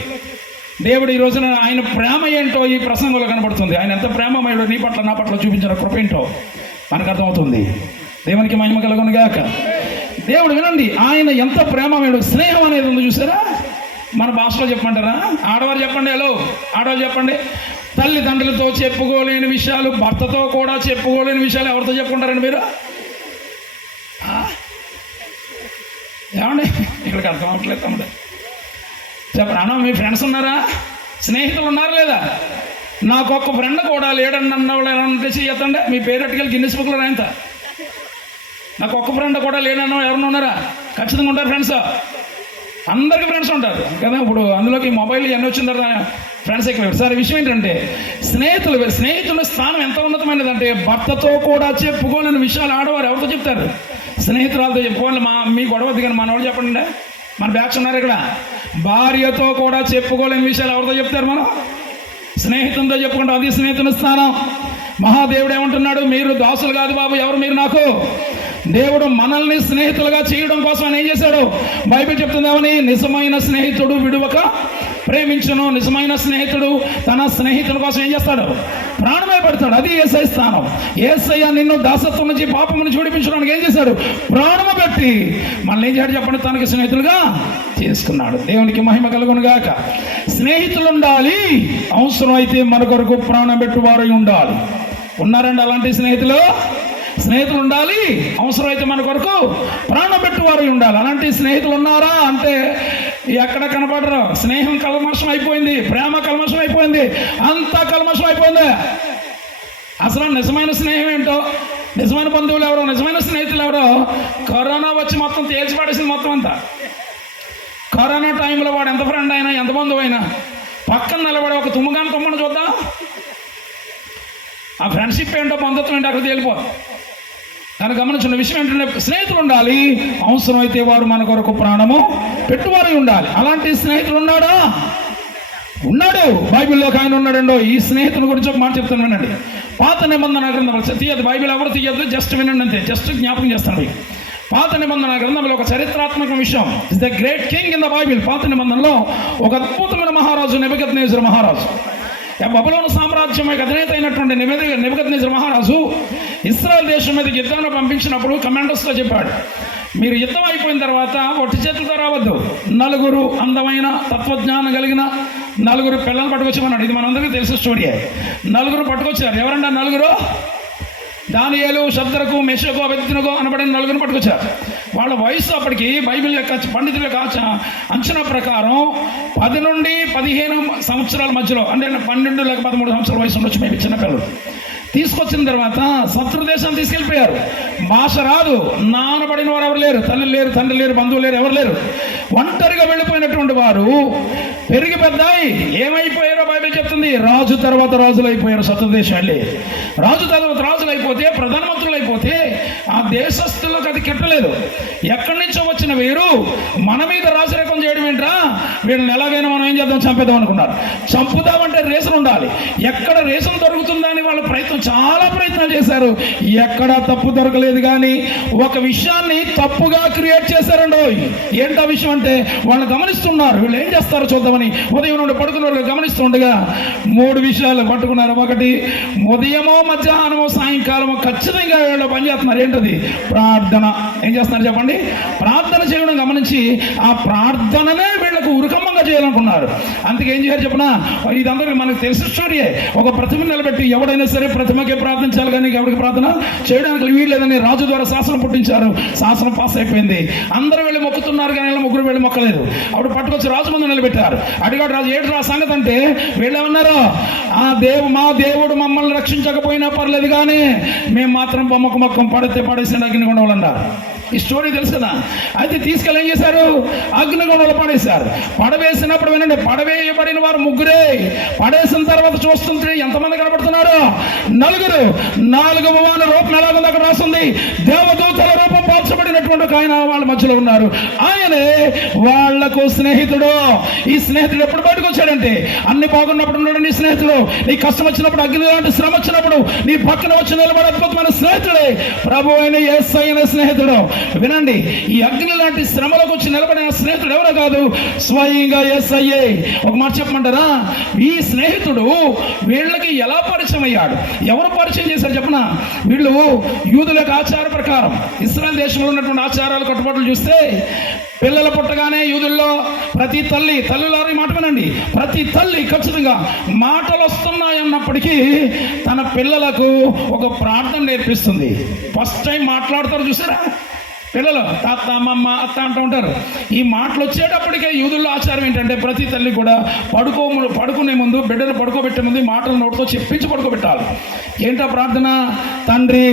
దేవుడు ఈ రోజున ఆయన ప్రేమ ఏంటో ఈ ప్రసంగంలో కనబడుతుంది. ఆయన ఎంత ప్రేమమయుడు నీ పట్ల నా పట్ల చూపించిన కృప ఏంటో మనకు అర్థమవుతుంది. దేవునికి మహిమ కలుగును గాక. దేవుడు వినండి, ఆయన ఎంత ప్రేమమయుడు. స్నేహం అనేది ఉంది చూసారా, మన భాషలో చెప్పమంటారా? ఆడవారు చెప్పండి. హలో ఆడవారు చెప్పండి. తల్లిదండ్రులతో చెప్పుకోలేని విషయాలు, భర్తతో కూడా చెప్పుకోలేని విషయాలు ఎవరితో చెప్పుకుంటారండి మీరు? ఏమండి ఇక్కడికి అర్థం అవ్వట్లేదు తమ్ముడు. చెప్పండి అన్న, మీ ఫ్రెండ్స్ ఉన్నారా? స్నేహితులు ఉన్నారా లేదా? నాకు ఒక్క ఫ్రెండ్ కూడా లేడని అన్నవాళ్ళు ఏమన్నా చెయ్యొద్దండి. మీ పేరు అట్టుకెళ్ళి గిన్నెస్ బుక్లో రాయంత. నాకు ఒక్క ఫ్రెండ్ కూడా లేడన్న ఎవరన్నా ఉన్నారా? ఖచ్చితంగా ఉంటారు ఫ్రెండ్స్. అందరికీ ఫ్రెండ్స్ ఉంటారు కదా. ఇప్పుడు అందులోకి మొబైల్ ఇవన్నీ వచ్చిన తర్వాత ఫ్రెండ్స్ ఎక్కువ. సరే, విషయం ఏంటంటే స్నేహితుల స్థానం ఎంత ఉన్నతమైనదంటే భర్తతో కూడా చెప్పుకోలేని విషయాలు ఆడవారు ఎవరితో చెప్తారు? స్నేహితురాలతో చెప్పుకోవాలి. మీ గొడవ దిగని మనవాళ్ళు చెప్పండి. మన బ్యాచ్ ఉన్నారు ఇక్కడ. భార్యతో కూడా చెప్పుకోలేని విషయాలు ఎవరితో చెప్తారు? మనం స్నేహితులతో చెప్పుకుంటాం. అది స్నేహితుని స్థానం. మహాదేవుడు ఏమంటున్నాడు? మీరు దాసులు కాదు బాబు, ఎవరు మీరు నాకు? దేవుడు మనల్ని స్నేహితులుగా చేయడం కోసం ఆయన ఏం చేశాడు? బైబిల్ చెప్తుందేమని? నిజమైన స్నేహితుడు విడువక ప్రేమించును. నిజమైన స్నేహితుడు తన స్నేహితుల కోసం ఏం చేస్తాడు? ప్రాణమే పెడతాడు. అది యేసయ్య స్థానం. యేసయ్య నిన్ను దాసత్వం నుంచి, పాపం నుంచి విడిపించడానికి ఏం చేశాడు? ప్రాణము పెట్టి మనల్ని ఏం చేశాడు చెప్పండి? తనకి స్నేహితులుగా చేసుకున్నాడు. దేవునికి మహిమ కలుగును గాక. స్నేహితులు ఉండాలి, అవసరం అయితే మన కొరకు ప్రాణం పెట్టువారు ఉండాలి. ఉన్నారండి అలాంటి స్నేహితులు? స్నేహితులు ఉండాలి, అవసరమైతే మన కొరకు ప్రాణం పెట్టువారు ఉండాలి. అలాంటి స్నేహితులు ఉన్నారా అంటే ఎక్కడ కనపడరు. స్నేహం కల్మషం అయిపోయింది, ప్రేమ కల్మషం అయిపోయింది, అంతా కల్మషం అయిపోయింది. అసలు నిజమైన స్నేహం ఏంటో, నిజమైన బంధువులు ఎవరో, నిజమైన స్నేహితులు ఎవరో కరోనా వచ్చి మొత్తం తేల్చిపడేసింది మొత్తం అంతా. కరోనా టైంలో వాడు ఎంత ఫ్రెండ్ అయినా, ఎంత బంధువు అయినా పక్కన నిలబడి ఒక తుమ్ముగాని తుమ్మను చూద్దాం, ఆ ఫ్రెండ్షిప్ ఏంటో, బంధుత్వం ఏంటో అక్కడ తేలిపోదు. దాన్ని గమనించిన విషయం ఏంటంటే స్నేహితులు ఉండాలి, అవసరమైతే వారు మన కొరకు ప్రాణము పెట్టువారు ఉండాలి. అలాంటి స్నేహితులు ఉన్నాడా? ఉన్నాడు. బైబిల్లోకి ఆయన ఉన్నాడండో. ఈ స్నేహితుల గురించి ఒక మాట చెప్తాను వినండి. పాత నిబంధన గ్రంథం తీయద్దు, బైబిల్ ఎవరు తీయద్దు, జస్ట్ వినండి అంతే. జస్ట్ జ్ఞాపకం చేస్తాను మీకు. పాత నిబంధన గ్రంథంలో ఒక చరిత్రాత్మక విషయం. Is the great king in the Bible. పాత నిబంధనలో ఒక అద్భుతమైన మహారాజు నెబుకద్నెజరు మహారాజు. బబులోను సామ్రాజ్యం అధినేత అయినటువంటి నెబుకద్నెజరు మహారాజు ఇశ్రాయేల్ దేశం మీద యుద్ధాన్ని పంపించినప్పుడు కమాండర్స్తో చెప్పాడు, మీరు యుద్ధం అయిపోయిన తర్వాత ఒట్టి చేతులతో రావద్దు, నలుగురు అందమైన తత్వజ్ఞానం కలిగిన నలుగురు పిల్లలు పట్టుకొచ్చామన్నాడు. ఇది మనందరికీ తెలిసిన స్టోరీయే. నలుగురు పట్టుకొచ్చారు. ఎవరంటే నలుగురు? దానియేలు, షద్రకు, మెషకు, అబేద్నెగో అనబడిన నలుగురు పట్టుకొచ్చారు. వాళ్ళ వయసు అప్పటికి బైబిల్ యొక్క పండితుల యొక్క అంచనా ప్రకారం 10 నుండి 15 సంవత్సరాల మధ్యలో, అంటే 12 లేక 13 సంవత్సరాల వయసు ఉండొచ్చు మేము చిన్నపిల్లలు. తీసుకొచ్చిన తర్వాత శత్రు దేశం తీసుకెళ్ళిపోయారు. భాష రాదు, నానబడిన వారు ఎవరు లేరు, తల్లి లేరు, తండ్రి లేరు, బంధువులు లేరు, ఎవరు లేరు. ఒంటరిగా వెళ్ళిపోయినటువంటి వారు పెరిగి పెద్దాయి ఏమైపోయారో బైబిల్ చెప్తుంది. రాజు తర్వాత రాజులు అయిపోయారు. శత్రు దేశం వెళ్ళి రాజు తర్వాత రాజులు అయిపోతే, ప్రధానమంత్రులు అయిపోతే ఆ దేశస్తులకు అది కిట్టలేదు. ఎక్కడి నుంచో వచ్చిన వీరు మన మీద రాజరేఖం చేయడం ఏంట్రా, వీళ్ళని ఎలాగైనా మనం ఏం చేద్దాం, చంపేద్దాం అనుకున్నారు. చంపుదామంటే రేషన్ ఉండాలి. ఎక్కడ రేషన్ దొరుకుతుందా అని వాళ్ళ చాలా ప్రయత్నాలు చేశారు. ఎక్కడా తప్పు దొరకలేదు. కానీ ఒక విషయాన్ని తప్పుగా క్రియేట్ చేశారండో. ఏంటో విషయం అంటే వాళ్ళు గమనిస్తున్నారు, వీళ్ళు ఏం చేస్తారో చూద్దామని ఉదయం నుండి పడుకున్న వాళ్ళు గమనిస్తుండగా 3 విషయాలు పట్టుకున్నారు. ఒకటి, ఉదయమో మధ్యాహ్నమో సాయంకాలమో ఖచ్చితంగా వీళ్ళు పనిచేస్తున్నారు. ఏంటది? ప్రార్థన. ఏం చేస్తున్నారు చెప్పండి? ప్రార్థన చేయడం గమనించి ఆ ప్రార్థననే వీళ్ళకు ఉరుకమ్మంగా చేయాలనుకున్నారు. అందుకే ఏం చేయాలి చెప్పనా, ఇదంతా మనకు తెలిసిన స్టోరీయే. ఒక ప్రతిమ నిలబెట్టి ఎవడైనా సరే ప్రతిమకే ప్రార్థించాలి కానీ ఎవరికి ప్రార్థన చేయడానికి వీల్లేదని రాజు ద్వారా శాసనం పుట్టించారు. శాసనం పాస్ అయిపోయింది. అందరూ వెళ్ళి మొక్కుతున్నారు కానీ ముగ్గురు వెళ్ళి మొక్కలేదు. అప్పుడు పట్టుకొచ్చి రాజు ముందు నిలబెట్టారు. అడిగాడు రాజు, ఏంటి రా సంగతి అంటే, వీళ్ళేమన్నారు, మా దేవుడు మమ్మల్ని రక్షించకపోయినా పర్లేదు కానీ మేము మాత్రం బొమ్మకు మొక్కం పడితే పడేసి అగ్నిగుండం అన్నారు. ఈ స్టోరీ తెలుసు కదా. అయితే తీసుకెళ్ళి ఏం చేశారు, అగ్నిగుండంలో పడేశారు. పడవేసినప్పుడు వినండి, పడవేయబడిన వారు ముగ్గురే. పడేసిన తర్వాత చూస్తుంటే ఎంతమంది కనబడుతున్నారు, నలుగురు. 4వ వాన రూపం ఎలా ఉంది అక్కడ రాస్తుంది, దేవదూతల రూపం పోల్చబడినటువంటి ఒక ఆయన వాళ్ళ మధ్యలో ఉన్నారు. ఆయనే వాళ్లకు స్నేహితుడు. ఈ స్నేహితుడు ఎప్పుడు బయటకు వచ్చాడంటే, అన్ని బాగున్నప్పుడు ఉన్నాడు నీ స్నేహితుడు. నీ కష్టం వచ్చినప్పుడు, అగ్ని లాంటి శ్రమ వచ్చినప్పుడు నీ పక్కన వచ్చి నిలబడే అద్భుతమైన స్నేహితుడే ప్రభు అయిన యేసయ్య స్నేహితుడు. వినండి, ఈ అగ్ని లాంటి శ్రమలకు వచ్చి నిలబడిన స్నేహితుడు ఎవరో కాదు, స్వయంగా యేసయ్యే. ఒక మాట చెప్పమంటారా, ఈ స్నేహితుడు వీళ్ళకి ఎలా పరిచయం అయ్యాడు, ఎవరు పరిచయం చేశారు చెప్పనా? వీళ్ళు యూదుల యొక్క ఆచార ప్రకారం, ఇశ్రాయేల్ దేశంలో ఉన్నటువంటి ఆచారాలు కట్టుబాట్లు చూస్తే, పిల్లలు పుట్టగానే యూదుల్లో ప్రతి తల్లిలారి మాట వినండి, ప్రతి తల్లి ఖచ్చితంగా మాటలు వస్తున్నాయన్నప్పటికీ తన పిల్లలకు ఒక ప్రార్థన నేర్పిస్తుంది. ఫస్ట్ టైం మాట్లాడతారు చూసారా పిల్లలు, తాత అమ్మమ్మ అత్త అంటూ ఉంటారు. ఈ మాటలు వచ్చేటప్పటికే యూదుల్లో ఆచారం ఏంటంటే, ప్రతి తల్లి కూడా పడుకునే ముందు, బిడ్డను పడుకోబెట్టే ముందు మాటలు నోటితో చెప్పించి పడుకోబెట్టాలి. ఏంటో ప్రార్థన, తండ్రి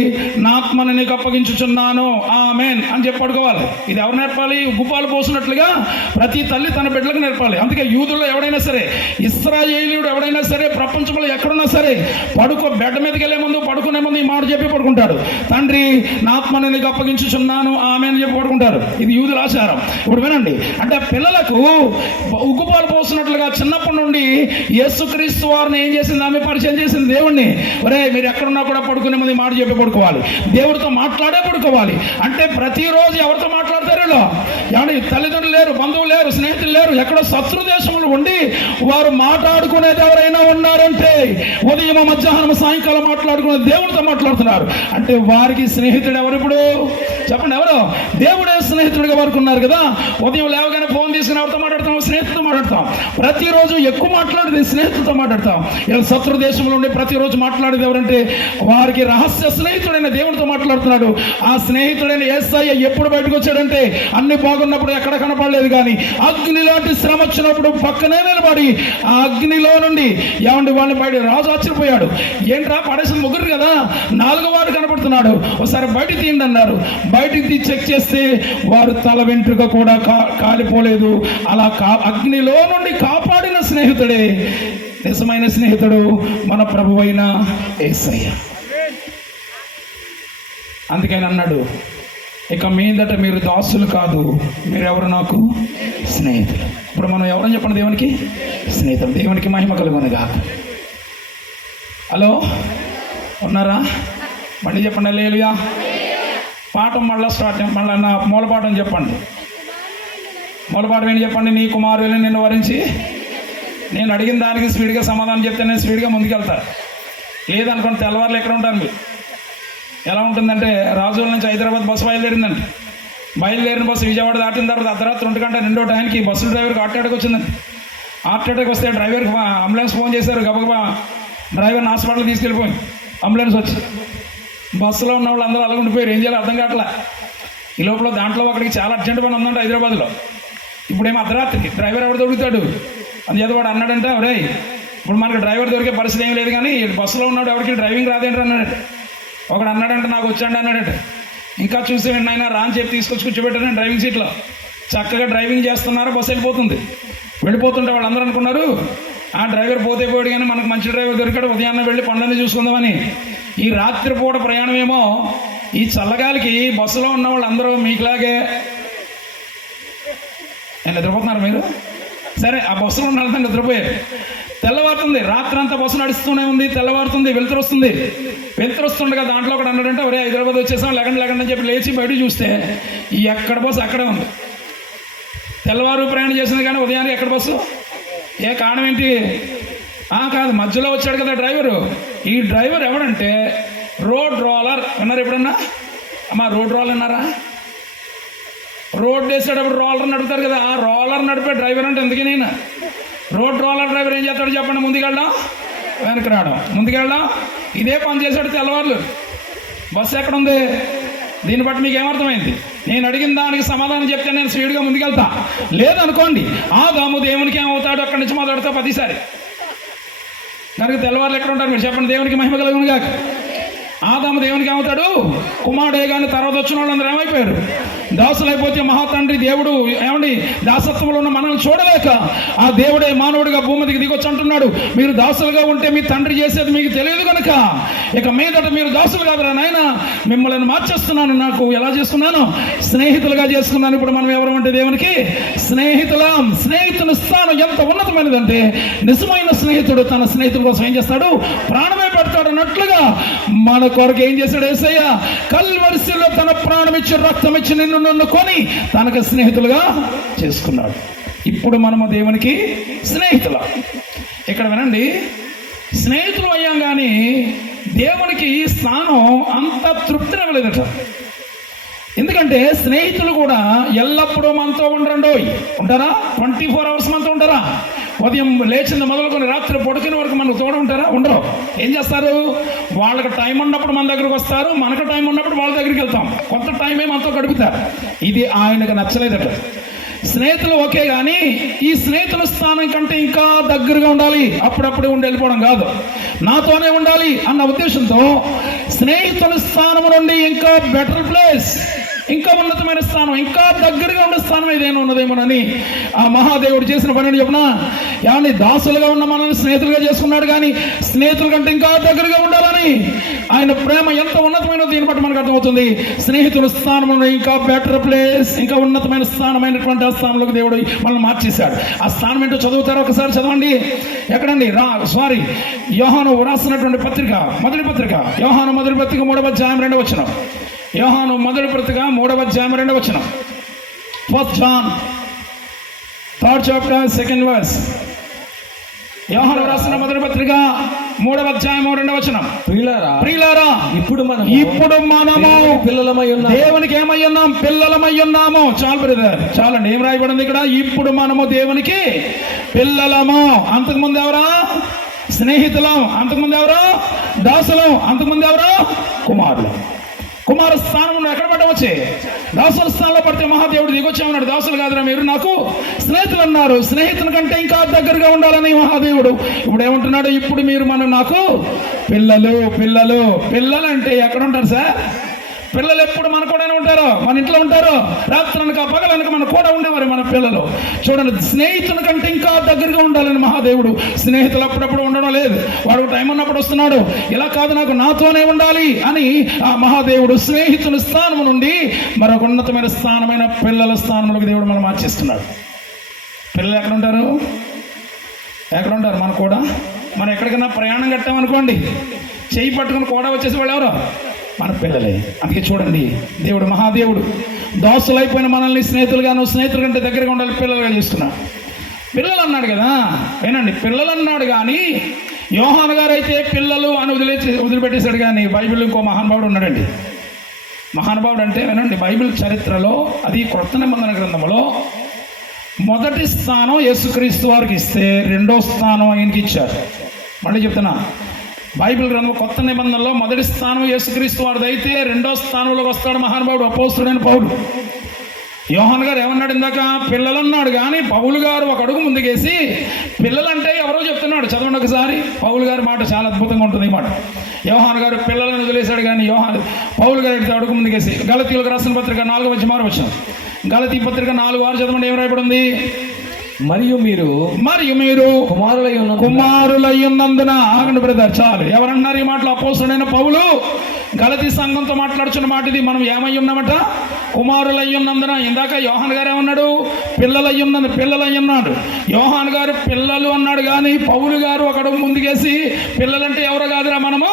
నా ఆత్మను నీకు అప్పగించుచున్నాను ఆమేన్ అని చెప్పి పడుకోవాలి. ఇది ఎవరు నేర్పాలి? ఉగ్గుపాలు పోసినట్లుగా ప్రతి తల్లి తన బిడ్డలకు నేర్పాలి. అందుకే యూదుల్లో ఎవడైనా సరే, ఇశ్రాయేలీయుడు ఎవడైనా సరే, ప్రపంచంలో ఎక్కడున్నా సరే, బెడ్ మీదకి వెళ్ళే ముందు, పడుకునే ముందు ఈ మాట చెప్పి పడుకుంటాడు. తండ్రి నా ఆత్మను నీకు అప్పగించుచున్నాను ఆమె అని చెప్పి పడుకుంటారు. ఇది యూదుల ఆచారం. ఇప్పుడు వినండి, అంటే పిల్లలకు ఉగ్గుపాలు పోసినట్లుగా చిన్నప్పటి నుండి యేసుక్రీస్తు వారిని ఏం చేసింది, ఆమె పరిచయం చేసింది దేవుణ్ణి. ఒరే మీరు ఎక్కడున్నా కూడా పడుకునే ముందు మాట చెప్పి పడుకోవాలి, దేవుడితో మాట్లాడే పడుకోవాలి. అంటే ప్రతిరోజు ఎవరితో మాట్లాడతారు వీళ్ళు? ఏమంటే తల్లిదండ్రులు లేరు, బంధువులు లేరు, స్నేహితులు లేరు, ఎక్కడో శత్రు దేశంలో ఉండి వారు మాట్లాడుకునేది ఎవరైనా ఉన్నారంటే ఉదయం, మధ్యాహ్నం, సాయంకాలం మాట్లాడుకునే దేవుడితో మాట్లాడుతున్నారు. అంటే వారికి స్నేహితుడు ఎవరు? ఇప్పుడు చెప్పండి, ఎవరు? దేవుడే స్నేహితుడిగా వారికి ఉన్నారు కదా. ఉదయం లేవగానే ఫోన్ తీసుకుని ఎవరితో మాట్లాడతాం? స్నేహితులతో మాట్లాడతాం. ప్రతిరోజు ఎక్కువ మాట్లాడేది స్నేహితులతో మాట్లాడతాం. ఇలా శత్రు దేశంలో ఉండి ప్రతిరోజు మాట్లాడేది ఎవరంటే వారికి రహస్య స్నేహితుడైన దేవుడితో మాట్లాడుతున్నాడు. ఆ స్నేహితుడైన యేసయ్య ఎప్పుడు బయటకు వచ్చాడంటే, అన్ని బాగున్నప్పుడు ఎక్కడ కనపడలేదు, కానీ అగ్ని లాంటి శ్రమ వచ్చినప్పుడు పక్కనే నిలబడి ఆ అగ్నిలో నుండి ఏమండి వాళ్ళని బయట, రాజు ఆశ్చర్యపోయాడు. ఏంట్రా పడేసిన ముగ్గురు కదా, 4వ వాడు కనపడుతున్నాడు, ఒకసారి బయటికి తీయండి అన్నారు. బయటికి తీసి చెక్ చేస్తే వారు తల వెంట్రుక కూడా కాలిపోలేదు. అలా అగ్నిలో నుండి కాపాడిన స్నేహితుడే నిజమైన స్నేహితుడు, మన ప్రభువైన యేసయ్య. అందుకని అన్నాడు, ఇక మీదట మీరు దాసులు కాదు, మీరెవరు నాకు స్నేహితులు. ఇప్పుడు మనం ఎవరని చెప్పండి, దేవునికి స్నేహితులు. దేవునికి మహిమ కలుగునుగా. హలో ఉన్నారా? మళ్ళీ చెప్పండి హల్లెలూయా. పాఠం మళ్ళీ స్టార్ట్, మళ్ళీ నా మూలపాఠం చెప్పండి. మూలపాఠం ఏంటి చెప్పండి? నీ కుమారుని నిన్ను వరించి, నేను అడిగిన దానికి స్పీడ్గా సమాధానం చెప్తే నేను స్పీడ్గా ముందుకెళ్తాను. లేదనుకోండి తెల్లవారులు ఎక్కడ ఉంటాను మీరు. ఎలా ఉంటుందంటే, రాజుల నుంచి హైదరాబాద్ బస్సు బయలుదేరిందండి. బయలుదేరిన బస్సు విజయవాడ దాటిన తర్వాత అర్ధరాత్రి 2 గంటల 2 టైంకి బస్సు డ్రైవర్కి హార్ట్ అటాక్ వచ్చిందండి. హార్ట్ అటాక్ వస్తే డ్రైవర్కి అంబులెన్స్ ఫోన్ చేశారు. గబగబా డ్రైవర్ని హాస్పిటల్కి తీసుకెళ్ళిపోయింది అంబులెన్స్ వచ్చి. బస్సులో ఉన్న వాళ్ళు అందరూ అలా ఉండిపోయారు, ఏం చేయాలో అర్థం కావట్లే. ఈ లోపల దాంట్లో ఒకడికి చాలా అర్జెంట్ పని ఉందంట హైదరాబాద్లో. ఇప్పుడేమో అర్ధరాత్రికి డ్రైవర్ ఎవరు దొరుకుతాడు? అందుచేత వాడు అన్నాడంటే, ఒరే ఇప్పుడు మనకి డ్రైవర్ దొరికే పరిస్థితి ఏం లేదు, కానీ బస్సులో ఉన్నాడు ఎవరికి డ్రైవింగ్ రాదేంటి అన్నాడట. ఒకడు అన్నాడంటే, నాకు వచ్చాడు అన్నాడట. ఇంకా చూసి ఆయన రాని చెప్పి తీసుకొచ్చి కూర్చోబెట్టాను డ్రైవింగ్ సీట్లో. చక్కగా డ్రైవింగ్ చేస్తున్నారు, బస్సు వెళ్ళిపోతుంటే వాళ్ళందరూ అనుకున్నారు ఆ డ్రైవర్ పోతే పోయాడు, కానీ మనకు మంచి డ్రైవర్ దొరికాడు, ఉదయాన్నే వెళ్ళి పనులన్నీ చూసుకుందామని. ఈ రాత్రిపూట ప్రయాణం ఏమో ఈ చల్లగాలికి బస్సులో ఉన్న వాళ్ళు అందరూ మీకులాగే నిద్రపోతున్నారు మీరు. సరే, ఆ బస్సులో ఉన్న వాళ్ళంతా నిద్రపోయారు. తెల్లవారుతుంది, రాత్రి అంతా బస్సు నడుస్తూనే ఉంది, తెల్లవారుతుంది, వెళ్తురొస్తుండగా దాంట్లో ఒకటి అన్నాడంటే, ఒరే హైదరాబాద్ వచ్చేసాం, లేకండి అని చెప్పి లేచి బయట చూస్తే ఎక్కడ బస్సు అక్కడే ఉంది. తెల్లవారు ప్రయాణం చేసింది కానీ ఉదయాన్నే ఎక్కడ బస్సు? ఏ కారణం ఏంటి? కాదు, మధ్యలో వచ్చాడు కదా డ్రైవరు. ఈ డ్రైవర్ ఎవడంటే రోడ్ రోలర్. విన్నారు ఎప్పుడన్నా? అమ్మా రోడ్ రోలర్ విన్నారా? రోడ్ వేసేటప్పుడు రోలర్ నడుపుతారు కదా, ఆ రోలర్ నడిపే డ్రైవర్ అంటే ఎందుకు నేను? రోడ్ రోలర్ డ్రైవర్ ఏం చేస్తాడు చెప్పండి? ముందుకెళ్ళడం, వెనక్కి రావడం, ముందుకెళ్ళడం, ఇదే పని చేశాడు తెల్లవారులు. బస్సు ఎక్కడుంది? దీన్ని బట్టి మీకు ఏమర్థమైంది? నేను అడిగిన దానికి సమాధానం చెప్తే నేను స్పీడ్గా ముందుకెళ్తా. లేదనుకోండి ఆదాము దేవునికి ఏమవుతాడు, అక్కడి నుంచి మొదలెడతా 10 సారి. కనుక తెల్లవారులు ఎక్కడ ఉంటారు మీరు చెప్పండి? దేవునికి మహిమ కలుగును గాక. ఆదాము దేవునికి ఏమవుతాడు? కుమారుడే. కానీ తర్వాత వచ్చిన వాళ్ళందరూ ఏమైపోయారు? దాసులు అయిపోతే మహాతండ్రి దేవుడు ఏమండి దాసత్వంలో ఉన్న మనల్ని చూడలేక ఆ దేవుడే మానవుడిగా భూమికి దిగొచ్చు అంటున్నాడు. మీరు దాసులుగా ఉంటే మీ తండ్రి చేసేది మీకు తెలియదు కనుక ఇక మీదట మీరు దాసులు కాదురా నాయన, మిమ్మల్ని మార్చేస్తున్నాను. నాకు ఎలా చేసుకున్నాను? స్నేహితులుగా చేసుకున్నాను. ఇప్పుడు మనం ఎవరు అంటే దేవునికి స్నేహితులం. స్నేహితుని స్థానం ఎంత ఉన్నతమైనదంటే నిజమైన స్నేహితుడు తన స్నేహితుల కోసం ఏం చేస్తాడు? ప్రాణమే పెడతాడు అన్నట్లుగా మన కొరకు ఏం చేశాడు యేసయ్య? కల్వరిశిలో తన ప్రాణం ఇచ్చి రక్తం ఇచ్చి నిన్ను కొని తనకు స్నేహితులుగా చేసుకున్నాడు. ఇప్పుడు మనము దేవునికి స్నేహితుల. ఇక్కడ వినండి, స్నేహితులు అయ్యాం కానీ దేవునికి స్థానం అంత తృప్తినివ్వలేదట. ఎందుకంటే స్నేహితులు కూడా ఎల్లప్పుడూ మనతో ఉండరండోయ్. ఉంటారా? 24 hours మనతో ఉంటారా? ఉదయం లేచింది మొదలుకొని రాత్రి పడుకునే వరకు మనకు తోడు ఉంటారా? ఉండరు. ఏం చేస్తారు? వాళ్ళకి టైం ఉన్నప్పుడు మన దగ్గరకు వస్తారు, మనకు టైం ఉన్నప్పుడు వాళ్ళ దగ్గరికి వెళ్తాం. కొంత టైమే మనతో గడుపుతారు. ఇది ఆయనకు నచ్చలేదట. స్నేహితులు ఓకే, కానీ ఈ స్నేహితుల స్థానం కంటే ఇంకా దగ్గరగా ఉండాలి, అప్పుడప్పుడే ఉండి వెళ్ళిపోవడం కాదు, నాతోనే ఉండాలి అన్న ఉద్దేశంతో స్నేహితుల స్థానం నుండి ఇంకా బెటర్ ప్లేస్, ఇంకా ఉన్నతమైన స్థానం, ఇంకా దగ్గరగా ఉండే స్థానం ఏదైనా ఉన్నదేమోనని ఆ మహాదేవుడు చేసిన పని చెప్పిన ఏమని దాసులుగా ఉన్న మనల్ని స్నేహితులుగా చేసుకున్నాడు. కానీ స్నేహితుల కంటే ఇంకా దగ్గరగా ఉండాలని ఆయన ప్రేమ ఎంత ఉన్నతమైనదో దీన్ని బట్టి మనకు అర్థమవుతుంది. స్నేహితుల స్థానం ఇంకా బెటర్ ప్లేస్, ఇంకా ఉన్నతమైన స్థానమైనటువంటి ఆ స్థానంలోకి దేవుడు మనల్ని మార్చేశాడు. ఆ స్థానం ఏంటో చదువుతారో ఒకసారి చదవండి. ఎక్కడండి? యోహాను రాసినటువంటి పత్రిక, మొదటి పత్రిక, యోహాను మొదటి పత్రిక 3వ అధ్యాయం 2వ వచనం. యోహాను మొదటి పత్రిక 3వ అధ్యాయం 2వ వచనం. 1 John 3rd chapter 2nd verse. యోహాను రాసిన మొదటి పత్రిక 3వ అధ్యాయం 2వ వచనం. ప్రియులారా, ఇప్పుడు మనము పిల్లలమై ఉన్నాము. దేవునికి ఏమై ఉన్నాం? పిల్లలమై ఉన్నాము. చాలు బ్రదర్, చాలండి. ఏం రాయబడింది ఇక్కడ? ఇప్పుడు మనము దేవునికి పిల్లలము. అంతకుముందు ఎవరా? స్నేహితులం. అంతకుముందు ఎవరు? దాసులం. అంతకుముందు ఎవరు? కుమారులు. కుమార స్థానంలో ఎక్కడ పడ్డవచ్చే? దాసుల స్థానంలో పడితే మహాదేవుడు దిగొచ్చామన్నాడు. దాసులు కాదురా మీరు, నాకు స్నేహితులు అన్నారు. స్నేహితుల కంటే ఇంకా దగ్గరగా ఉండాలని మహాదేవుడు ఇప్పుడు ఏమంటున్నాడు? ఇప్పుడు మీరు నాకు పిల్లలు. పిల్లలు అంటే ఎక్కడ ఉంటారు సార్? పిల్లలు ఎప్పుడు మన కూడా ఉంటారు, మన ఇంట్లో ఉంటారు. రాత్రనక పగలనక మన కూడా ఉండేవారు మన పిల్లలు. చూడండి, స్నేహితుల కంటే ఇంకా దగ్గరగా ఉండాలని మహాదేవుడు. స్నేహితులు అప్పుడప్పుడు ఉండడం లేదు, వాడు టైం ఉన్నప్పుడు వస్తున్నాడు. ఇలా కాదు, నాతోనే ఉండాలి అని ఆ మహాదేవుడు స్నేహితుల స్థానం నుండి మరొక ఉన్నతమైన స్థానమైన పిల్లల స్థానంలోకి దేవుడు మనం మార్చేస్తున్నాడు. పిల్లలు ఎక్కడ ఉంటారు? మన కూడా. మనం ఎక్కడికైనా ప్రయాణం కట్టామనుకోండి, చేయి పట్టుకుని కూడా వచ్చేసి వాళ్ళు ఎవరో? మన పిల్లలే. అందుకే చూడండి, దేవుడు మహాదేవుడు దాసులైపోయిన మనల్ని స్నేహితులుగాను, స్నేహితుల కంటే దగ్గరగా ఉండాలి పిల్లలుగా చేస్తున్నాడు. పిల్లలు అన్నాడు కదా, ఏనండి పిల్లలు అన్నాడు. కానీ యోహాను గారు అయితే పిల్లలు అని వదిలిపెట్టేశాడు. కానీ బైబిల్ ఇంకో మహానుభావుడు ఉన్నాడండి. మహానుభావుడు అంటే వినండి, బైబిల్ చరిత్రలో, అది క్రొత్త నిబంధన గ్రంథంలో మొదటి స్థానం యేసుక్రీస్తు వారికి ఇస్తే రెండో స్థానం ఆయనకి ఇచ్చారు. మళ్ళీ చెప్తున్నా, బైబిల్ గ్రంథం కొత్త నిబంధనలో మొదటి స్థానం యేసుక్రీస్తు వారిది అయితే రెండో స్థానంలోకి వస్తాడు మహానుభావుడు అపోస్తలుడైన పౌలు. యోహాను గారు ఏమన్నాడు ఇందాక? పిల్లలు అన్నాడు. కానీ పౌలు గారు ఒక అడుగు ముందుకేసి పిల్లలంటే ఎవరో చెప్తున్నాడు. చదవండి ఒకసారి. పౌలు గారి మాట చాలా అద్భుతంగా ఉంటుంది. ఈ మాట యోహాను గారు పిల్లలను వదిలేశాడు. కానీ పౌలు గారు అయితే అడుగు ముందుకేసి గలతీయులకు రాసిన పత్రిక 4వ అధ్యాయం వచ్చాం. గలతీ పత్రిక 4:6 చదవండి. ఏం రాయబడి ఉంది? మరియు మీరు కుమారులై ఉన్నందున. ఆగండి బ్రదర్, చాలు. ఎవరన్నారు ఈ మాటలు? అపోస్తలుడైన పౌలు గలతీ సంఘంతో మాట్లాడుచున్న మాట ఇది. మనం ఏమై ఉన్నామట? కుమారులై ఉన్నందున. ఇందాక యోహాను గారు ఏమన్నాడు? పిల్లలై ఉన్నాడు. యోహాను గారు పిల్లలు అన్నాడు. కానీ పౌలు గారు ఒకడు ముందుకేసి పిల్లలంటే ఎవరో కాదురా, మనము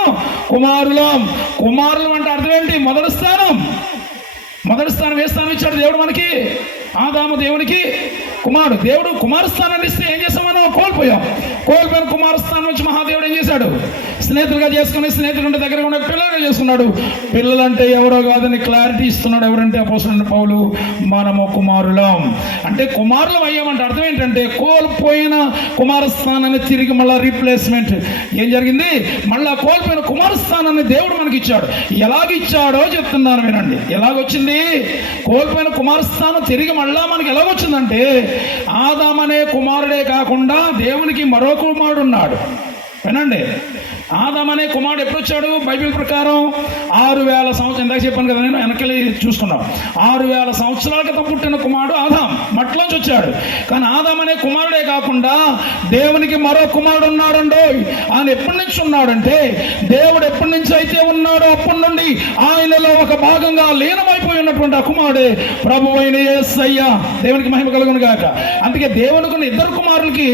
కుమారులు అంటే అర్థం ఏంటి? మొదటి స్థానం. ఏ స్థానం ఇచ్చాడు దేవుడు మనకి? ఆదాము దేవునికి కుమారుడు. దేవుడు కుమారస్థానాన్ని ఇస్తే ఏం చేస్తాం? మనం కోల్పోయిన కుమారస్థానం నుంచి మహాదేవుడు ఏం చేశాడు? స్నేహితులుగా చేసుకుని, స్నేహితులు ఉంటే దగ్గర ఉండే పిల్లలుగా చేసుకున్నాడు. పిల్లలంటే ఎవరో కాదని క్లారిటీ ఇస్తున్నాడు. ఎవరంటే అపోస్తలుడైన పౌలు. మనము కుమారులం. అంటే కుమారులం అయ్యామంటే అర్థం ఏంటంటే కోల్పోయిన కుమారస్థానాన్ని తిరిగి మళ్ళీ రీప్లేస్మెంట్. ఏం జరిగింది? మళ్ళా కోల్పోయిన కుమారస్థానాన్ని దేవుడు మనకి ఇచ్చాడు. ఎలాగిచ్చాడో చెప్తున్నాను వినండి. ఎలాగొచ్చింది? కోల్పోయిన కుమారస్థానం తిరిగి మళ్ళా మనకి ఎలాగొచ్చిందంటే, ఆదామనే కుమారుడే కాకుండా దేవునికి మరో కుమారుడు ఉన్నాడు. వినండి, ఆదాం అనే కుమారుడు ఎప్పుడు వచ్చాడు బైబిల్ ప్రకారం? 6000 సంవత్సరం, ఇందాక చెప్పాను కదా, నేను వెనకెళ్ళి చూసుకున్నాం. 6000 సంవత్సరాల క్రితం పుట్టిన కుమారుడు ఆదాం, మట్టిలోంచి వచ్చాడు. కానీ ఆదాం అనే కుమారుడే కాకుండా దేవునికి మరో కుమారుడు ఉన్నాడండో. ఆయన ఎప్పటి నుంచి ఉన్నాడంటే, దేవుడు ఎప్పటి నుంచి అయితే ఉన్నాడో అప్పటి నుండి ఆయనలో ఒక భాగంగా లీనమైపోయి ఉన్నటువంటి ఆ కుమారుడే ప్రభు అయిన యేసయ్య. దేవునికి మహిమ కలుగును గాక. అందుకే దేవునికి ఉన్న 2 కుమారులకి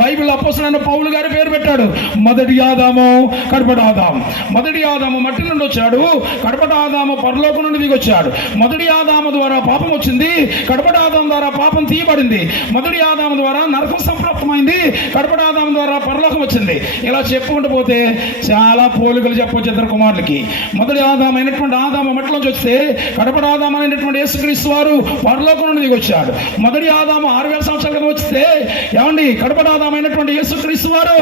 బైబిల్ అపోస్తలుడైన పౌలు గారి పేరు పెట్టాడు. మొదటి ఆదాము, కడపటి ఆదాము. మొదటి ఆదాము మట్టి నుండి వచ్చాడు, కడపటి ఆదాము పరలోకం నుండి దిగొచ్చాడు. మొదటి ఆదాము ద్వారా పాపం వచ్చింది, కడపటి ఆదాము ద్వారా పాపం తీయబడింది. మొదటి ఆదాము ద్వారా నరకం సంప్రాప్తమైంది, కడపటి ఆదాము ద్వారా పరలోకం వచ్చింది. ఇలా చెప్పుకుంటూ పోతే చాలా పోలికలు చెప్పవచ్చు 2 కుమారులకి. మొదటి ఆదాము అయినటువంటి ఆదాము మట్టిలోంచి వస్తే, కడపటి ఆదాము అయినటువంటి యేసుక్రీస్తు వారు పరలోకం నుండి దిగొచ్చాడు. మొదటి ఆదాము 6000 సంవత్సరాల క్రితం వస్తే, ఏమండి, కడపటి ఆదాము అయినటువంటి యేసుక్రీస్తు వారు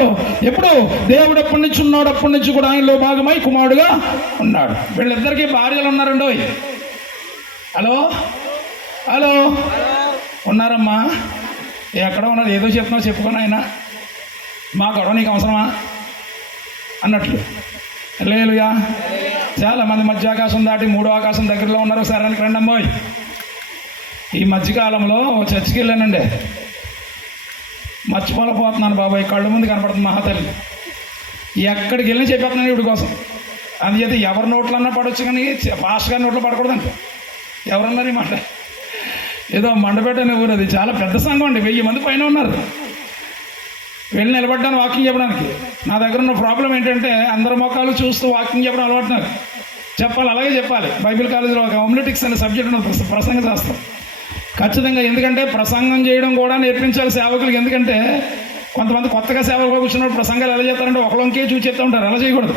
ఎప్పుడు దేవుడు ఎప్పటి నుంచి ఉన్నాడు అప్పటి నుంచి కూడా ఆయనలో భాగమై కుమారుడుగా ఉన్నాడు. వీళ్ళిద్దరికీ భార్యలు ఉన్నారండో. హలో హలో ఉన్నారమ్మా? ఎక్కడ ఉన్నారు? ఏదో చెప్తున్నావు, చెప్పుకొని ఆయన మా గొడవ నీకు అవసరమా అన్నట్లు. హల్లెలూయా. చాలా మంది మధ్య ఆకాశం దాటి 3వ ఆకాశం దగ్గరలో ఉన్నారు. సరానికి రండి అమ్మాయి. ఈ మధ్యకాలంలో చర్చికి వెళ్ళానండి, మర్చిపోలేకపోతున్నాను బాబాయ్, కళ్ళు ముందు కనపడుతుంది మహాతల్లి. ఎక్కడికి వెళ్ళి చెప్పేస్తున్నాను ఇవిడి కోసం. అందుచేత ఎవరి నోట్లన్నా పడవచ్చు కానీ పాస్టర్ గారి నోట్లో పడకూడదంట. ఎవరన్నారు ఈ మాట? ఏదో మండపేట అనే ఊరు, అది చాలా పెద్ద సంఘం అండి, 1000 మంది పైన ఉన్నారు. వెళ్ళి నిలబడ్డాను వాకింగ్ చెప్పడానికి. నా దగ్గర ఉన్న ప్రాబ్లం ఏంటంటే అందరి మొక్కలు చూస్తూ వాకింగ్ చెప్పడం అలవాటు నాకు. చెప్పాలి, అలాగే చెప్పాలి. బైబిల్ కాలేజీలో ఒక హోమిలెటిక్స్ అనే సబ్జెక్ట్ ఉన్నది, ప్రసంగం చేస్తాం ఖచ్చితంగా. ఎందుకంటే ప్రసంగం చేయడం కూడా నేర్పించాలి సేవకులకి. ఎందుకంటే కొంతమంది కొత్తగా సేవకులు కూర్చున్నప్పుడు ప్రసంగాలు ఎలా చేస్తారంటే ఒకళ్ళకే చూసి చెప్తూ ఉంటారు. అలా చేయకూడదు.